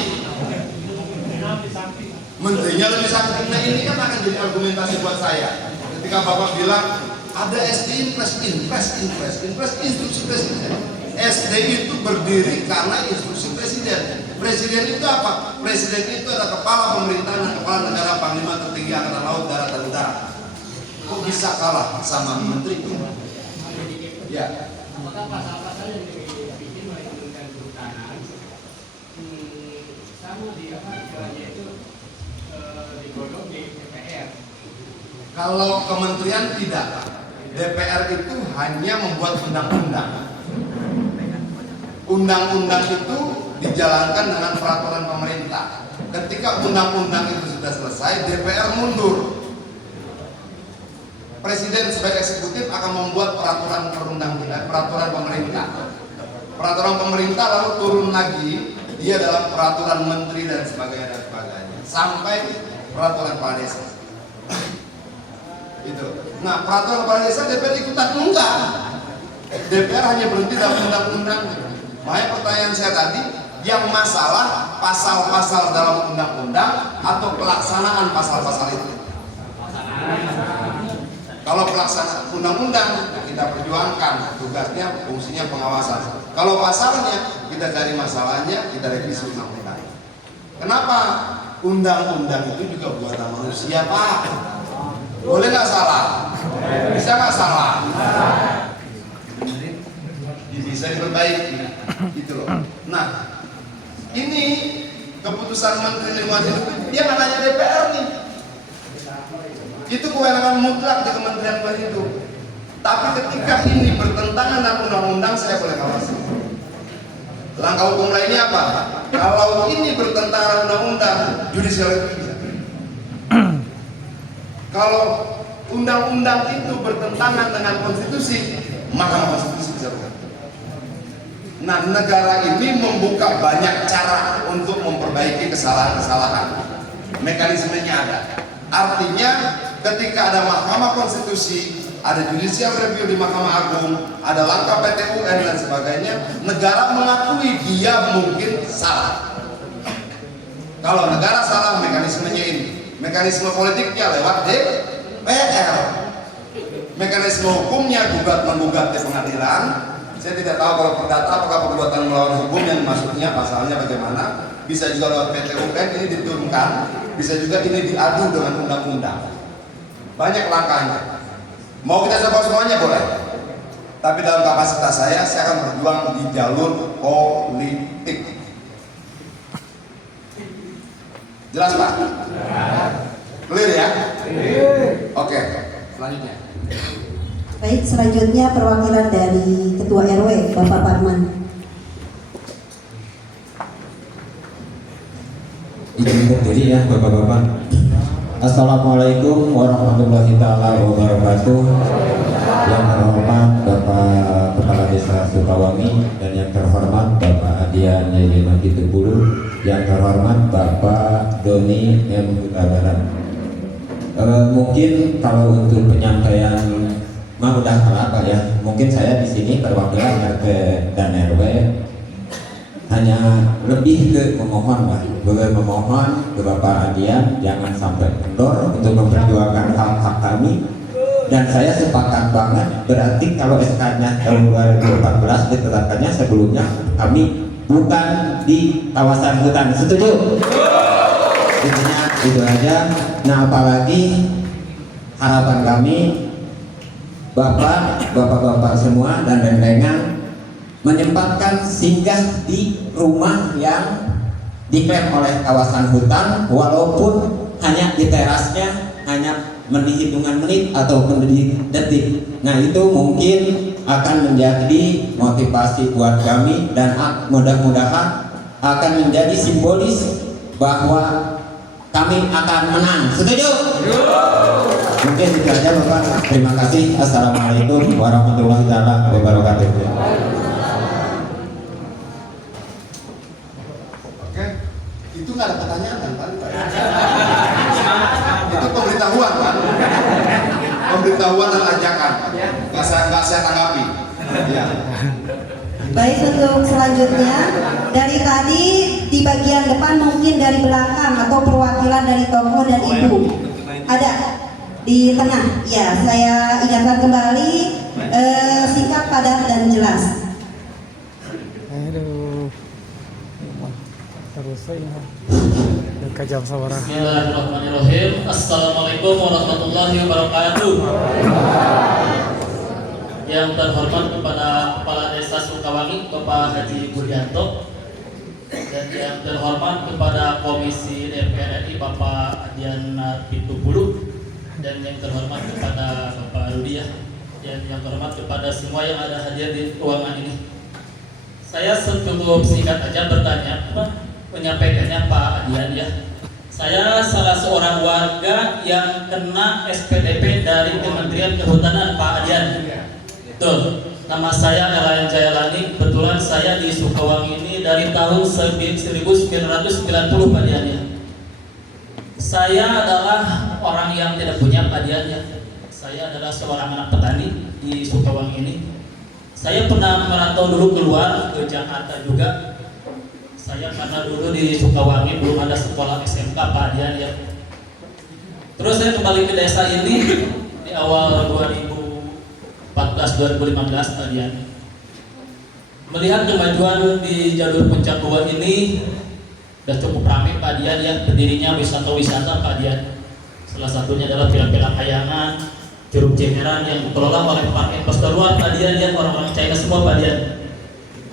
Menterinya lebih sakit. Nah ini kan akan jadi argumentasi buat saya. Ketika Bapak bilang ada SD Inpres instruksi presiden. SD itu berdiri karena instruksi presiden. Presiden itu apa? Presiden itu adalah kepala pemerintahan dan kepala negara, panglima tertinggi angkatan laut, darat dan udara. Kok bisa kalah sama menteri? Ya. Apakah pasal-pasal yang dibikin oleh Kementerian Perhutanan sama di istilahnya itu digodok di DPR? Kalau kementerian tidak, DPR itu hanya membuat undang-undang. Undang-undang itu dijalankan dengan peraturan pemerintah. Ketika undang-undang itu sudah selesai, DPR mundur. Presiden sebagai eksekutif akan membuat peraturan perundang-undangan, peraturan pemerintah. Peraturan pemerintah lalu turun lagi, dia dalam peraturan menteri dan sebagainya sampai peraturan kepala desa. Itu. Nah, peraturan kepala desa DPR ikutan enggak? DPR hanya berhenti dalam undang-undang. Makanya pertanyaan saya tadi, yang masalah pasal-pasal dalam undang-undang atau pelaksanaan pasal-pasal itu? Kalau pelaksanaan undang-undang kita perjuangkan, tugasnya fungsinya pengawasan. Kalau pasalnya kita cari masalahnya, kita revisi undang-undang. Kenapa? Undang-undang itu juga buatan manusia Pak. Boleh nggak salah? Bisa nggak salah? Bisa diperbaiki, gitu loh. Nah, ini keputusan Menteri Lingkungan Hidup dia nggak nanya DPR nih. Itu kewenangan mutlak di Kementerian Lingkungan Hidup. Tapi ketika ini bertentangan dengan undang-undang, saya boleh ngawasi. Langkah hukum lainnya apa? Kalau ini bertentangan dengan undang-undang, judicial review bisa. Kalau undang-undang itu bertentangan dengan konstitusi, Mahkamah Konstitusi bisa bukan. Nah, negara ini membuka banyak cara untuk memperbaiki kesalahan-kesalahan. Mekanismenya ada. Artinya, ketika ada Mahkamah Konstitusi, ada judicial review di Mahkamah Agung, ada langkah PT UN dan sebagainya, negara mengakui dia mungkin salah. Kalau negara salah, mekanismenya ini. Mekanisme politiknya lewat DPR. Mekanisme hukumnya menggugat di pengadilan. Saya tidak tahu kalau perdata apakah perbuatan melawan hukum yang maksudnya pasalnya bagaimana. Bisa juga lewat PT UN ini diturunkan. Bisa juga ini diadu dengan undang-undang. Banyak langkahnya. Mau kita coba semuanya boleh. Tapi dalam kapasitas saya akan berjuang di jalur politik. Jelas Pak? Clear ya? Oke, selanjutnya. Baik, selanjutnya perwakilan dari Ketua RW, Bapak Parman. Izin berdiri ya Bapak-Bapak. Assalamualaikum warahmatullahi taala wabarakatuh. Yang terhormat Bapak Kepala Desa Sukawangi dan yang terhormat Bapak Adian Yelima Kitubulu, yang terhormat Bapak Doni M. Huta Barat. Mungkin kalau untuk penyampaian udah kelapa ya. Mungkin saya di sini perwakilan RT dan RW hanya lebih ke memohon Pak, memohon ke Bapak Adian jangan sampai kendor untuk memperjuangkan hak-hak kami. Dan saya sepakat banget, berarti kalau SK-nya tahun 2014 ditetapkannya sebelumnya kami bukan di kawasan hutan. Setuju? Intinya itu aja. Nah, apalagi harapan kami bapak-bapak semua dan rendengan menyempatkan singgah di rumah yang diklaim oleh kawasan hutan, walaupun hanya di terasnya, hanya hitungan menit ataupun detik. Nah, itu mungkin akan menjadi motivasi buat kami dan mudah-mudahan akan menjadi simbolis bahwa kami akan menang. Setuju? Mungkin itu aja Bapak. Terima kasih. Assalamualaikum warahmatullahi wabarakatuh. Oke, itu nggak ada pertanyaan kan Pak? Itu pemberitahuan Pak. Pemberitahuan dan ajakan. Nggak saya tanggapi. Ya. Baik, untuk selanjutnya dari tadi di bagian depan mungkin dari belakang atau perwakilan dari tokoh dan ibu ada di tengah. Ya, saya ingatkan kembali singkat, padat dan jelas. Aduh. Terus saya kajam sawara. Bismillahirrahmanirrahim. Assalamualaikum warahmatullahi wabarakatuh. Yang terhormat kepada Kepala Desa Sukawangi Bapak Haji Budianto, dan yang terhormat kepada Komisi DPR RI Bapak Adian Pitupulu, dan yang terhormat kepada Bapak Rudi, dan yang terhormat kepada semua yang ada hadir di ruangan ini. Saya cukup singkat aja bertanya, menyampaikannya Pak Adian ya. Saya salah seorang warga yang kena SPDP dari Kementerian Kehutanan Pak Adian. Betul. Nama saya Elayan Jayalani. Kebetulan saya di Sukawangi ini dari tahun 1990 Pak Dian ya. Saya adalah orang yang tidak punya Pak Dian ya. Saya adalah seorang anak petani di Sukawangi ini. Saya pernah merantau dulu keluar ke Jakarta juga. Saya karena dulu di Sukawangi belum ada sekolah SMK Pak Dian ya. Terus saya kembali ke desa ini di awal 2015 kalian melihat kemajuan di jalur Puncak Goa ini sudah cukup ramai Pak Dian ya, berdirinya wisata Pak Dian. Salah satunya adalah Villa Kayangan, Curug Jemeran yang dikelola oleh Pak Investor luar Pak Dian ya, orang-orang China semua Pak Dian.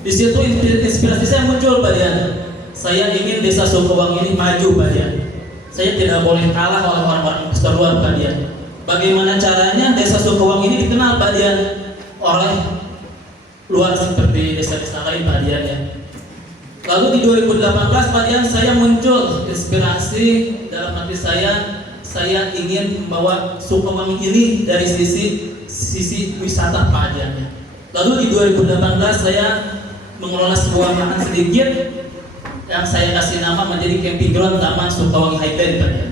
Di situ inspirasi saya muncul Pak Dian. Saya ingin desa Sukawangi ini maju Pak Dian. Saya tidak boleh kalah oleh orang-orang investor luar Pak Dian. Bagaimana caranya desa Sukawangi ini dikenal Pak Dian oleh luar seperti desa-desa lain Pak Dian ya. Lalu di 2018 Pak Dian saya muncul inspirasi dalam hati saya ingin membawa Sukawangi ini dari sisi wisata Pak Dian ya. Lalu di 2018 saya mengelola sebuah lahan sedikit yang saya kasih nama menjadi camping ground Taman Sukawangi Highland Pak Dian.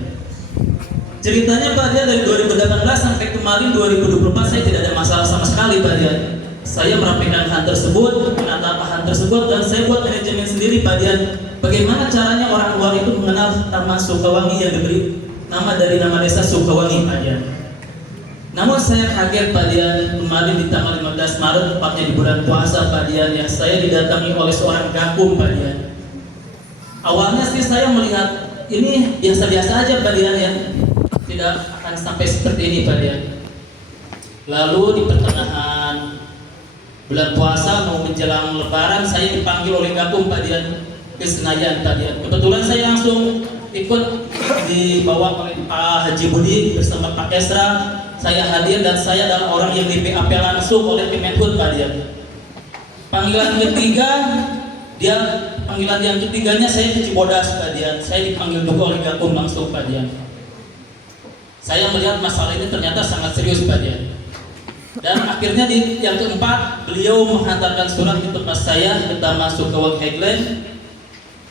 Ceritanya Pak Dian dari 2018 sampai kemarin 2024 saya tidak ada masalah sama sekali Pak Dian. Saya merapikan lahan tersebut, menata lahan tersebut, dan saya buat manajemen sendiri Pak Dian. Bagaimana caranya orang luar itu mengenal Taman Sukawangi yang diberi nama dari nama desa Sukawangi Pak Dian. Namun saya kaget Pak Dian, kemarin di tanggal 15 Maret tepatnya di bulan puasa Pak Dian ya, saya didatangi oleh seorang gakum Pak Dian. Awalnya sih saya melihat ini biasa-biasa aja Pak Dian ya, tidak akan sampai seperti ini Pak Dian. Lalu di pertengahan bulan puasa mau menjelang Lebaran saya dipanggil oleh gakum Pak Dian ke Senayan Pak Dian. Kebetulan saya langsung ikut dibawa oleh Pak Haji Budi bersama Pak Esra. Saya hadir dan saya adalah orang yang di BAP langsung oleh Kemenhub Pak Dian. Panggilan yang ketiganya saya ke Cibodas Pak Dian. Saya dipanggil juga oleh gakum langsung Pak Dian. Saya melihat masalah ini ternyata sangat serius Pak Dian. Dan akhirnya di yang keempat beliau menghantarkan surat ke tempat saya ke Taman Sukawangi Highland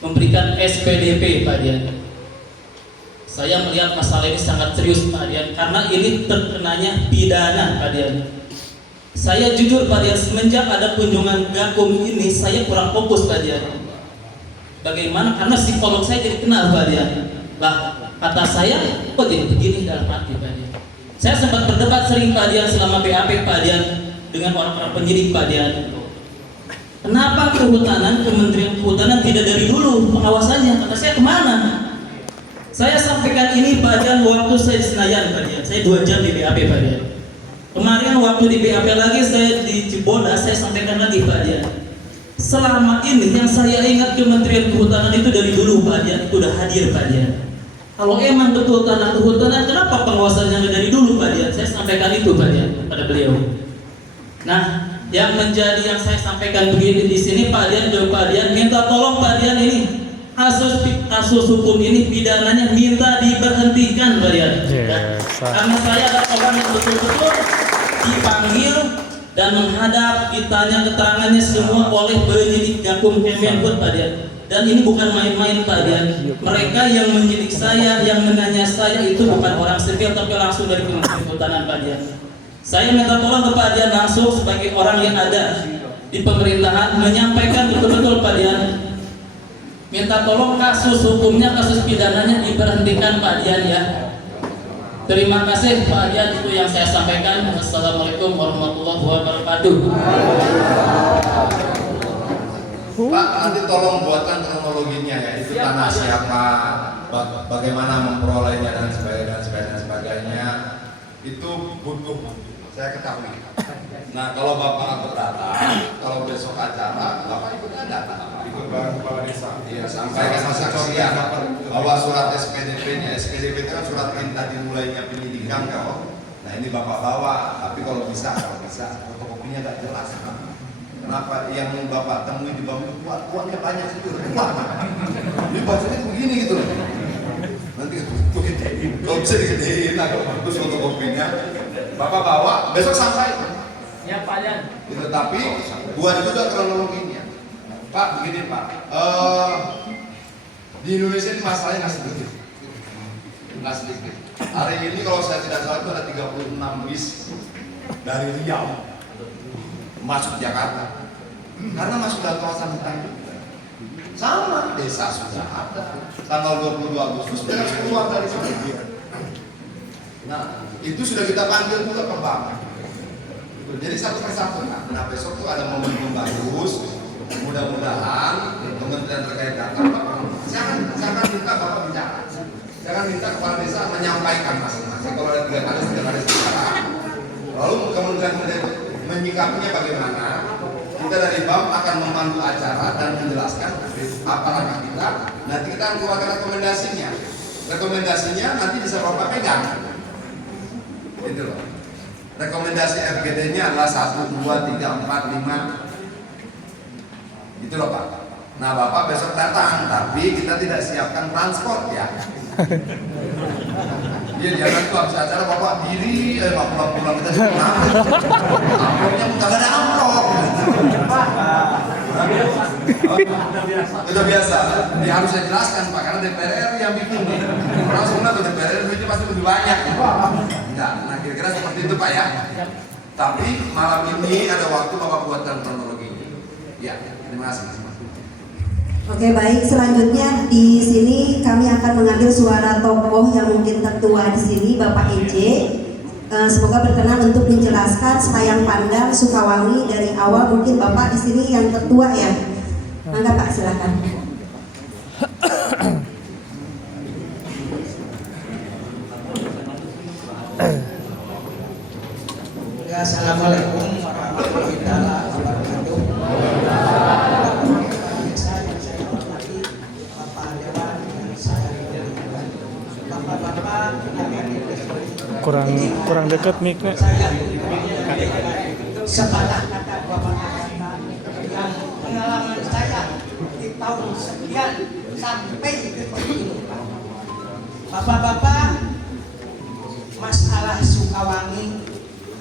memberikan SPDP Pak Dian. Saya melihat masalah ini sangat serius Pak Dian karena ini terkenanya pidana Pak Dian. Saya jujur Pak Dian, semenjak ada kunjungan gakum ini saya kurang fokus Pak Dian. Bagaimana? Karena psikolog saya jadi kenal Pak Dian. Lah kata saya, kok jadi begini dalam hati Pak Dian. Saya sempat berdebat sering Pak Dian selama BAP Pak Dian dengan orang-orang penyidik Pak Dian. Kenapa Kehutanan, Kementerian Kehutanan tidak dari dulu pengawasannya? Kata saya kemana? Saya sampaikan ini Pak Dian waktu saya di Senayan Pak Dian. Saya 2 jam di BAP Pak Dian. Kemarin waktu di BAP lagi saya di Cibodas saya sampaikan lagi Pak Dian. Selama ini yang saya ingat Kementerian Kehutanan itu dari dulu Pak Dian itu udah hadir Pak Dian. Kalau emang betul tanah kehutanan, kenapa pengawasannya dari dulu Pak Dian? Saya sampaikan itu Pak Dian pada beliau. Nah, yang menjadi yang saya sampaikan begini di sini Pak Dian, minta tolong Pak Dian ini kasus hukum ini pidananya minta diberhentikan, Pak Dian. Karena saya adalah orang yang betul-betul dipanggil dan menghadap, ditanya keterangannya semua oleh penyidik Gakum Kemenhub, Pak Dian. Dan ini bukan main-main, Pak Dian. Mereka yang menyidik saya, yang menanya saya itu bukan orang sipil, tapi langsung dari Kementerian Kehutanan, Pak Dian. Saya minta tolong ke Pak Dian langsung sebagai orang yang ada di pemerintahan menyampaikan betul-betul, Pak Dian. Minta tolong kasus hukumnya, kasus pidananya diberhentikan, Pak Dian, ya. Terima kasih Pak Dian, itu yang saya sampaikan. Assalamualaikum warahmatullahi wabarakatuh. Pak, nanti tolong buatkan kronologinya ya, itu tanah siapa, bagaimana memperolehnya dan sebagainya. Itu butuh saya ketahui. Nah, kalau Bapak keberatan, kalau besok acara, Bapak ikut datang. Ikut bareng kepala desa. Iya, sampaikan kesaksian bahwa surat SPDP-nya, SPDP itu kan surat perintah dimulainya penyidikan kalau. Nah, ini Bapak bawa, tapi kalau bisa fotokopinya nggak jelas. Kenapa yang Bapak temui di bawah kuatnya banyak itu kuat. Ini bacanya begini gitu loh. Nanti gedein, kalau bisa digedein, terus fotokopinya Bapak bawa, besok sampai. Ya Pak Dian. Tetapi buat juga kronologinya. Pak, begini Pak, di Indonesia ini masalahnya nggak sedikit. Nggak sedikit. Hari ini kalau saya tidak salah itu ada 36 bis dari Riau masuk Jakarta. Karena masuk dalam kawasan hutan juga. Sama, desa sudah ada. Tanggal 22 Agustus sudah keluar dari sana. Nah, itu sudah kita panggil juga ke Bapak. Jadi satu persatu. Nah, besok tuh ada momentum bagus. Mudah-mudahan kementerian terkait datang, jangan minta Bapak bicara. Jangan minta kepala desa menyampaikan masing-masing. Kalau ada 3 kali bicara. Lalu kementerian menyikapinya bagaimana? Kita dari BAM akan memandu acara dan menjelaskan apa langkah kita. Nanti kita akan keluarkan rekomendasinya. Rekomendasinya nanti bisa Bapak pegang. Gitu loh. Rekomendasi FGD-nya adalah 1, 2, 3, 4, 5. Gitu loh Pak. Nah Bapak besok datang, tapi kita tidak siapkan transport ya. Iya, jangan tuh habis acara Bapak diri, pulang-pulang kita amplopnya nggak ada amplop. Udah biasa. Ini harus saya jelaskan Pak, karena DPR yang bikin nih. Orang semua tuh DPR duitnya pasti lebih banyak. Enggak, nah kira-kira seperti itu Pak ya. Tapi malam ini ada waktu Bapak buatkan kronologinya. Ya, terima kasih. Oke, baik, selanjutnya di sini kami akan mengambil suara tokoh yang mungkin tertua di sini, Bapak EJ. Semoga berkenan untuk menjelaskan Sayang Pandang Sukawangi dari awal. Mungkin Bapak di sini yang tertua ya. Mangga Pak, silakan. Ya, assalamualaikum warahmatullahi wabarakatuh. kurang dekat mic-nya. Sepatah kata Bapak yang pengalaman saya di tahun sekian sampai detik ini. Bapak-bapak, masalah Sukawangi,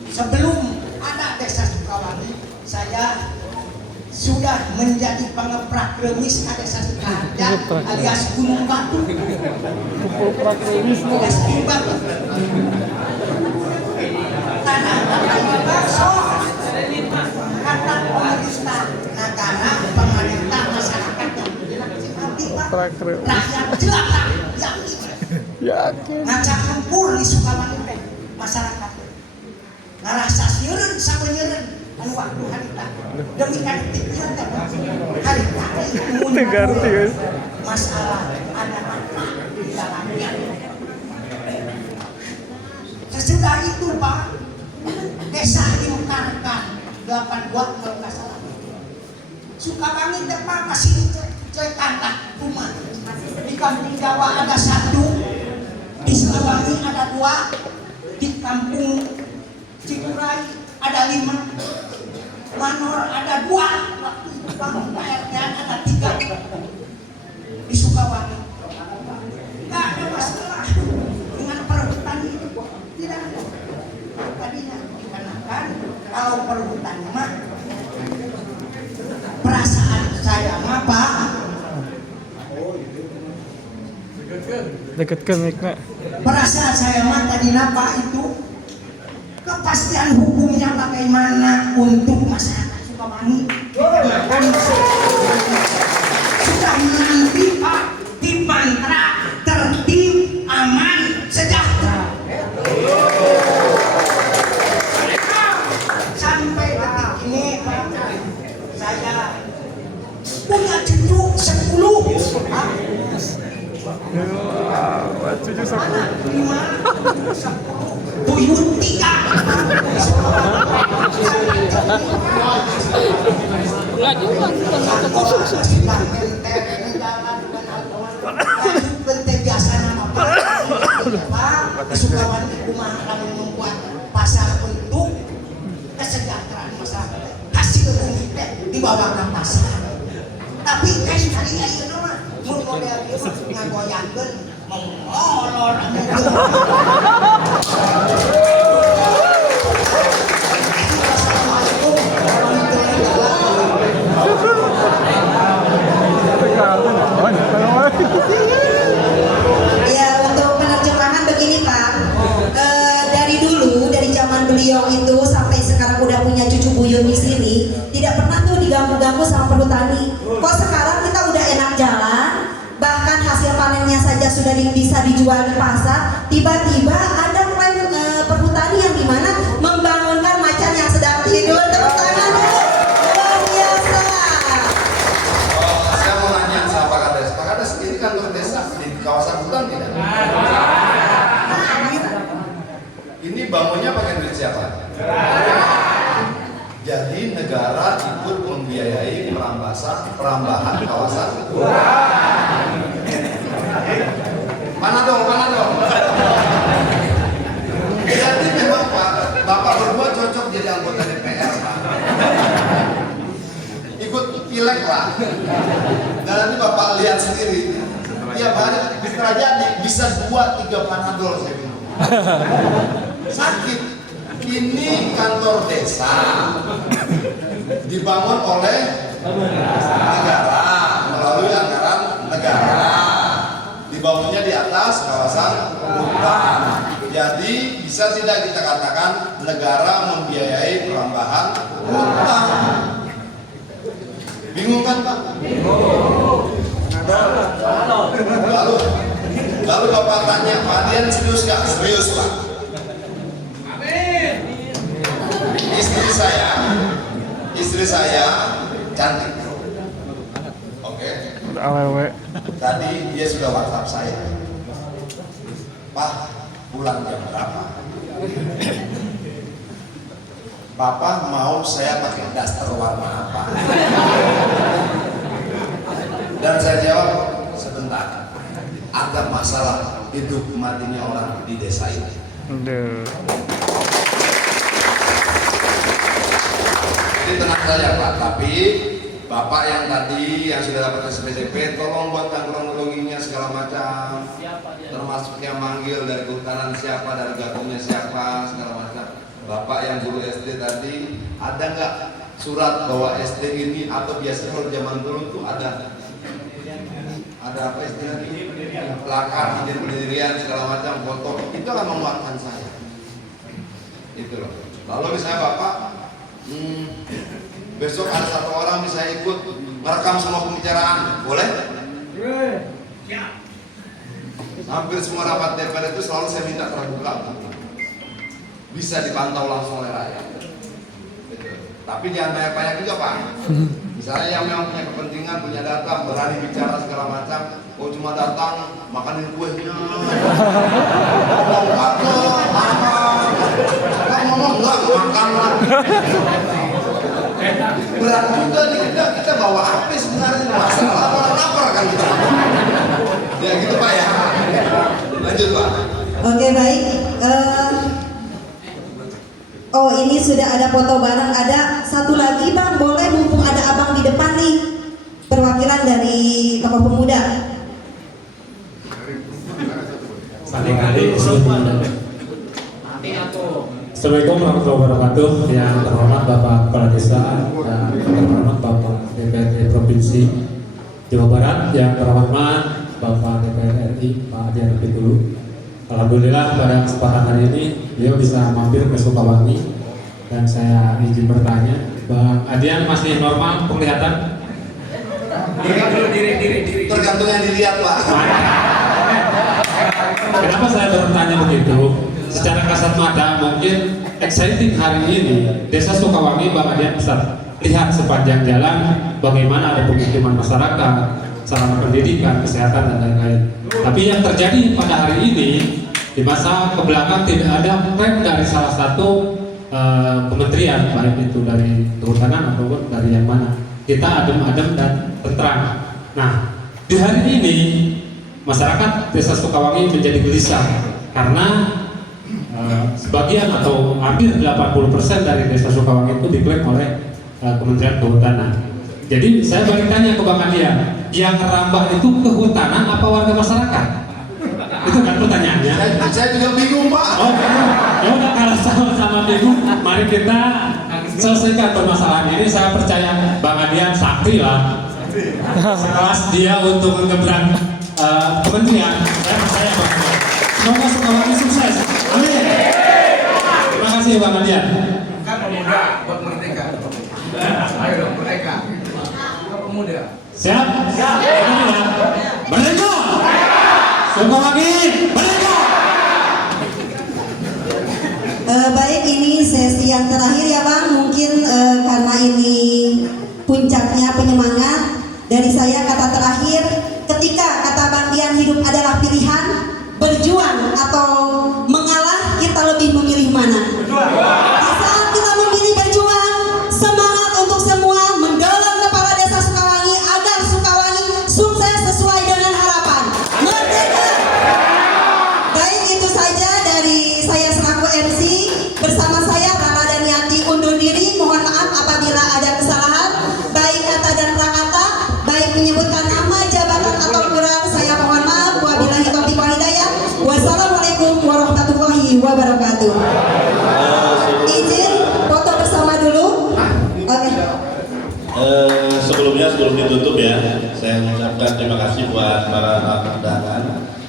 sebelum ada desa Sukawangi, saya sudah menjadi pengeprak remis desa Sukaharja alias Gunung Batu. Alias Gunung Batu. Tanah Bapak sok kata pemerintah negara, pemerintah masyarakat rakyat jelata yakin ngajak tempur di Sukawangi masyarakat ngerasa nyeren sama nyeren anu waktu harita demi pikiran harita masalah ada apa di dalamnya. Sesudah itu Pak, desa dimekarkan 82 kalau nggak salah. Sukawangi Pak masih cekanlah rumah. Di kampung Jawa ada 1, di Sukawangi ada 2, di kampung Cikuray ada 5, Manor ada 2, waktu itu Bang RT ada 3. Di Sukawati. Nggak ada masalah dengan perhutan itu, tidak ada. Tadinya dikarenakan kalau perhutan mah perasaan saya mah Pak. Deketkan mic-nya. Perasaan saya mah tadi Pak itu kepastian hukumnya bagaimana untuk masyarakat Sukabumi. Dikarenakan sudah menanti Pak di mantra tertib, aman, sejahtera. Sampai detik ini Pak, saya punya cucu 10. Pak. Anak 5, 10, tuyul 3. Enggak juga. Penting biasa nama Pak Sukawati kumaha kami membuat pasar untuk kesejahteraan masyarakat. Hasil bumi teh dibawa ke pasar. Tapi kan kalian ieu nama mun model ieu ngagoyangkeun mengolor. Ya, untuk penerjemahan begini Pak, dari zaman beliau itu sampai sekarang udah punya cucu buyut di sini, tidak pernah tuh diganggu-ganggu sama perhutani. Kok sekarang kita udah enak jalan, bahkan hasil panennya saja sudah bisa dijual di pasar, tiba-tiba ada klaim perhutani yang dimana membangunkan macan yang sedang tidur. Tepuk tangan dulu. Luar biasa. Saya mau nanya sama Pak Kades. Pak Kades, ini kantor desa di kawasan hutan tidak? Ini bangunnya pakai duit siapa? Jadi negara ikut membiayai perambahan kawasan hutan. Mana dong? Jadi memang Pak, Bapak berdua cocok jadi anggota DPR Pak. Ikut pileg lah. Dan nanti Bapak lihat sendiri. Tiap hari bisa jadi bisa 2-3 Panadol saya bilang. Sakit. Ini kantor desa dibangun oleh negara melalui anggaran negara. Dibangunnya di atas kawasan hutan. Jadi bisa tidak kita katakan negara membiayai perambahan hutan? Bingung kan Pak? Lalu Bapak tanya, Pak Dian serius gak? Serius Pak. Istri saya cantik. Oke. Awewe. Tadi dia sudah WhatsApp saya. Pak, pulang jam berapa? Bapak mau saya pakai daster warna apa? Dan saya jawab, sebentar. Ada masalah hidup matinya orang di desa ini. Jadi tenang saja Pak, tapi Bapak yang tadi yang sudah dapat SPDP, tolong buatkan kronologinya segala macam, termasuk yang manggil dari kehutanan siapa, dari gabungnya siapa, segala macam. Bapak yang guru SD tadi, ada nggak surat bahwa SD ini atau biasanya kalau zaman dulu tuh ada apa istilahnya, plakat, pendirian segala macam, foto, itu akan menguatkan saya. Itu loh. Lalu misalnya Bapak, besok ada satu orang bisa ikut merekam semua pembicaraan, boleh? Hampir semua rapat DPR itu selalu saya minta terbuka, bisa dipantau langsung oleh rakyat. Tapi jangan banyak-banyak juga Pak. Misalnya yang memang punya kepentingan, punya data, berani bicara segala macam, oh cuma datang makanin kuenya, ngomong enggak makan lah. Berat juga nih kita bawa apa sebenarnya, masalah malah lapar kan kita. Ya gitu Pak ya. Lanjut Pak. Oke baik. Oh ini sudah ada foto bareng. Ada satu lagi Bang, boleh mumpung ada abang di depan nih, perwakilan dari Tokoh Pemuda. Assalamualaikum warahmatullahi wabarakatuh. Yang terhormat Bapak Kepala Desa dan yang terhormat Bapak DPRD Provinsi Jawa Barat, yang terhormat Bapak DPR RI Pak Adian Pitulu. Alhamdulillah pada kesempatan hari ini beliau bisa mampir ke Sukawangi dan saya izin bertanya, Bang Adian masih normal penglihatan? Diri. Tergantung yang dilihat, Pak. Kenapa saya bertanya begitu? Secara kasat mata mungkin exciting hari ini Desa Sukawangi Bang Adian bisa lihat sepanjang jalan bagaimana ada pemukiman masyarakat, sarana pendidikan, kesehatan dan lain-lain. Tapi yang terjadi pada hari ini di masa kebelakang tidak ada rem dari salah satu kementerian, baik itu dari kehutanan ataupun dari yang mana. Kita adem-adem dan tentram. Nah, di hari ini masyarakat Desa Sukawangi menjadi gelisah karena sebagian atau hampir 80% dari Desa Sukawangi itu diklaim oleh Kementerian Kehutanan. Jadi saya balik tanya ke Bang Adian, yang merambah itu kehutanan apa warga masyarakat? Itu kan pertanyaannya. Saya juga bingung, Pak. Oh, ya udah kalau sama-sama bingung, mari kita selesaikan permasalahan ini. Saya percaya Bang Adian sakti lah. Sekelas dia untuk mengebrak kementerian, saya percaya Bang Adian. Semoga Sukawangi sukses. Amin. Terima kasih Bang Adian. Kan pemuda buat merdeka. Ayo dong, merdeka. Pemuda. Siap? Siap. Merdeka. Sukawangi merdeka. Baik, ini sesi yang terakhir ya Bang. Mungkin karena ini puncaknya penyemangat dari saya, kata terakhir, ketika kata Bang Dian hidup adalah pilihan, berjuang atau mengalah, kita lebih memilih mana? Di saat kita memilih berjuang, semangat untuk semua mendorong kepala Desa Sukawangi agar Sukawangi sukses sesuai dengan harapan. Merdeka! Baik, itu saja dari saya selaku MC. Bersama saya Rana Daniati undur diri. Mohon maaf apabila ada kesalahan, baik kata dan prakata, baik menyebutkan nama, jabatan atau gelar. Saya mohon maaf. Wabillahi taufiq wal hidayah. Wassalamualaikum warahmatullahi wabarakatuh. Izin foto bersama dulu. Oke. Sebelum ditutup ya, saya mengucapkan terima kasih buat para tamu undangan,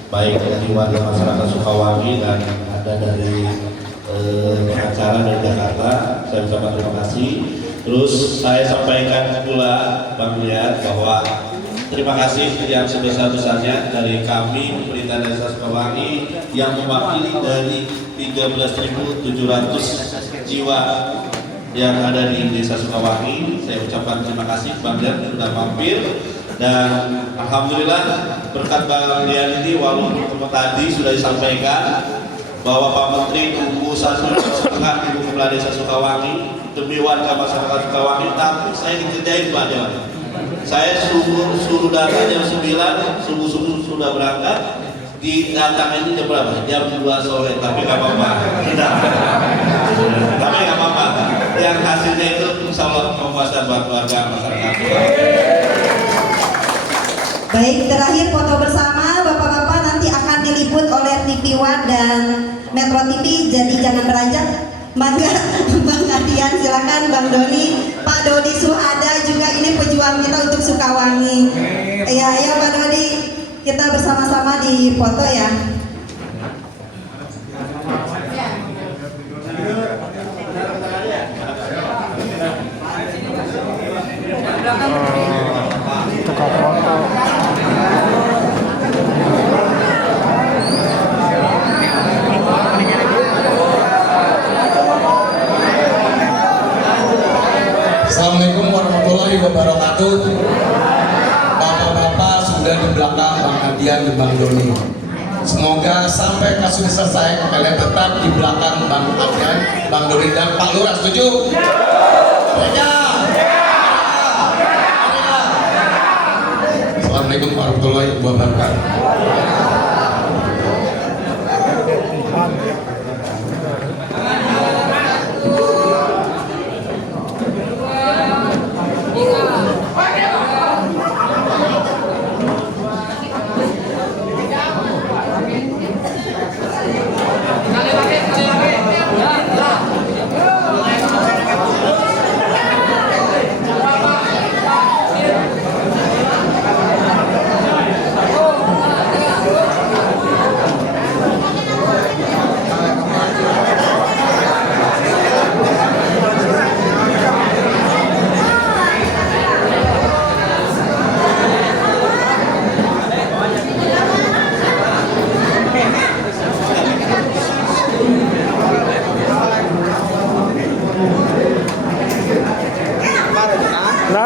baik dari warga masyarakat Sukawangi dan ada dari pengacara dari Jakarta. Saya ucapkan terima kasih. Terus saya sampaikan pula Bang Dian bahwa terima kasih yang sebesar-besarnya dari kami pemerintah Desa Sukawangi yang mewakili dari 13.700 jiwa yang ada di Desa Sukawangi. Saya ucapkan terima kasih Bang Dian sudah mampir, dan alhamdulillah berkat Bang Dian ini, walaupun tadi sudah disampaikan bahwa Pak Menteri tunggu 1,5 Ibu Kepala Desa Sukawangi demi warga masyarakat Sukawangi, tapi saya dikerjain Pak Dewan. Saya suruh datang jam 9, subuh sudah berangkat, datang ini jam berapa? Jam 2 sore, tapi nggak apa-apa. Tapi nggak apa-apa. Yang hasilnya itu insya Allah memuaskan buat warga masyarakat. Baik, terakhir foto bersama Bapak-bapak nanti akan diliput oleh TV One dan Metro TV, jadi jangan beranjak. Mangga Bang Adian, silakan Bang Doni, Pak Dodi Suhada juga, ini pejuang kita untuk Sukawangi. Iya, ya Pak Dodi, kita bersama-sama di foto ya. Assalamualaikum warahmatullahi wabarakatuh. Bapak-bapak sudah di belakang Bang Adian dan Bang Doni. Semoga sampai kasus selesai kalian tetap di belakang Bang Adian, Bang Doni dan Pak Lurah. Setuju? Ya. Assalamualaikum warahmatullahi wabarakatuh.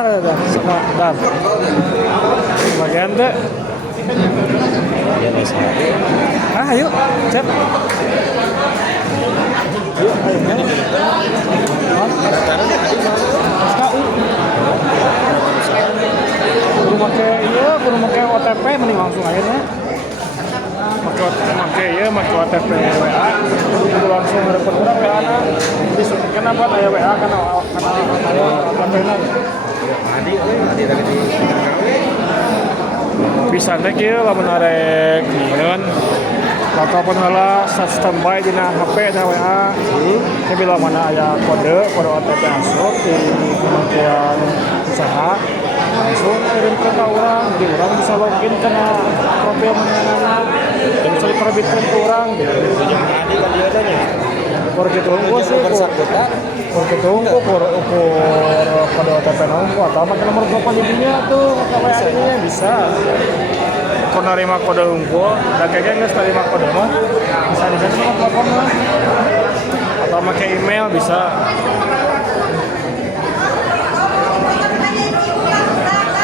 Dar. Bagian teh. Ayo, cep. Yuk, ayo. Kudu make OTP mending langsung aja nya. Make OTP WA. Kudu langsung ngerepen urang WA-na. Kenapa aya WA kana aya OTP-na. Adi tadi di bisa teh kieu lamun arek nyieun ataupun heula standby dina HP da WA. Teh bila mana aya kode OTP masuk di Kementerian Usaha langsung kirim ke orang, jadi orang bisa login kena profil mana dan bisa diterbitkan ke orang gitu. Ukur gitu unggul sih, ukur gitu unggul, ukur kode OTP unggul atau pakai nomor telepon jadinya tuh kalau adanya bisa. Kalau nerima kode unggul, dan kayaknya nggak nerima kode mah bisa diganti sama telepon mah atau pakai email bisa.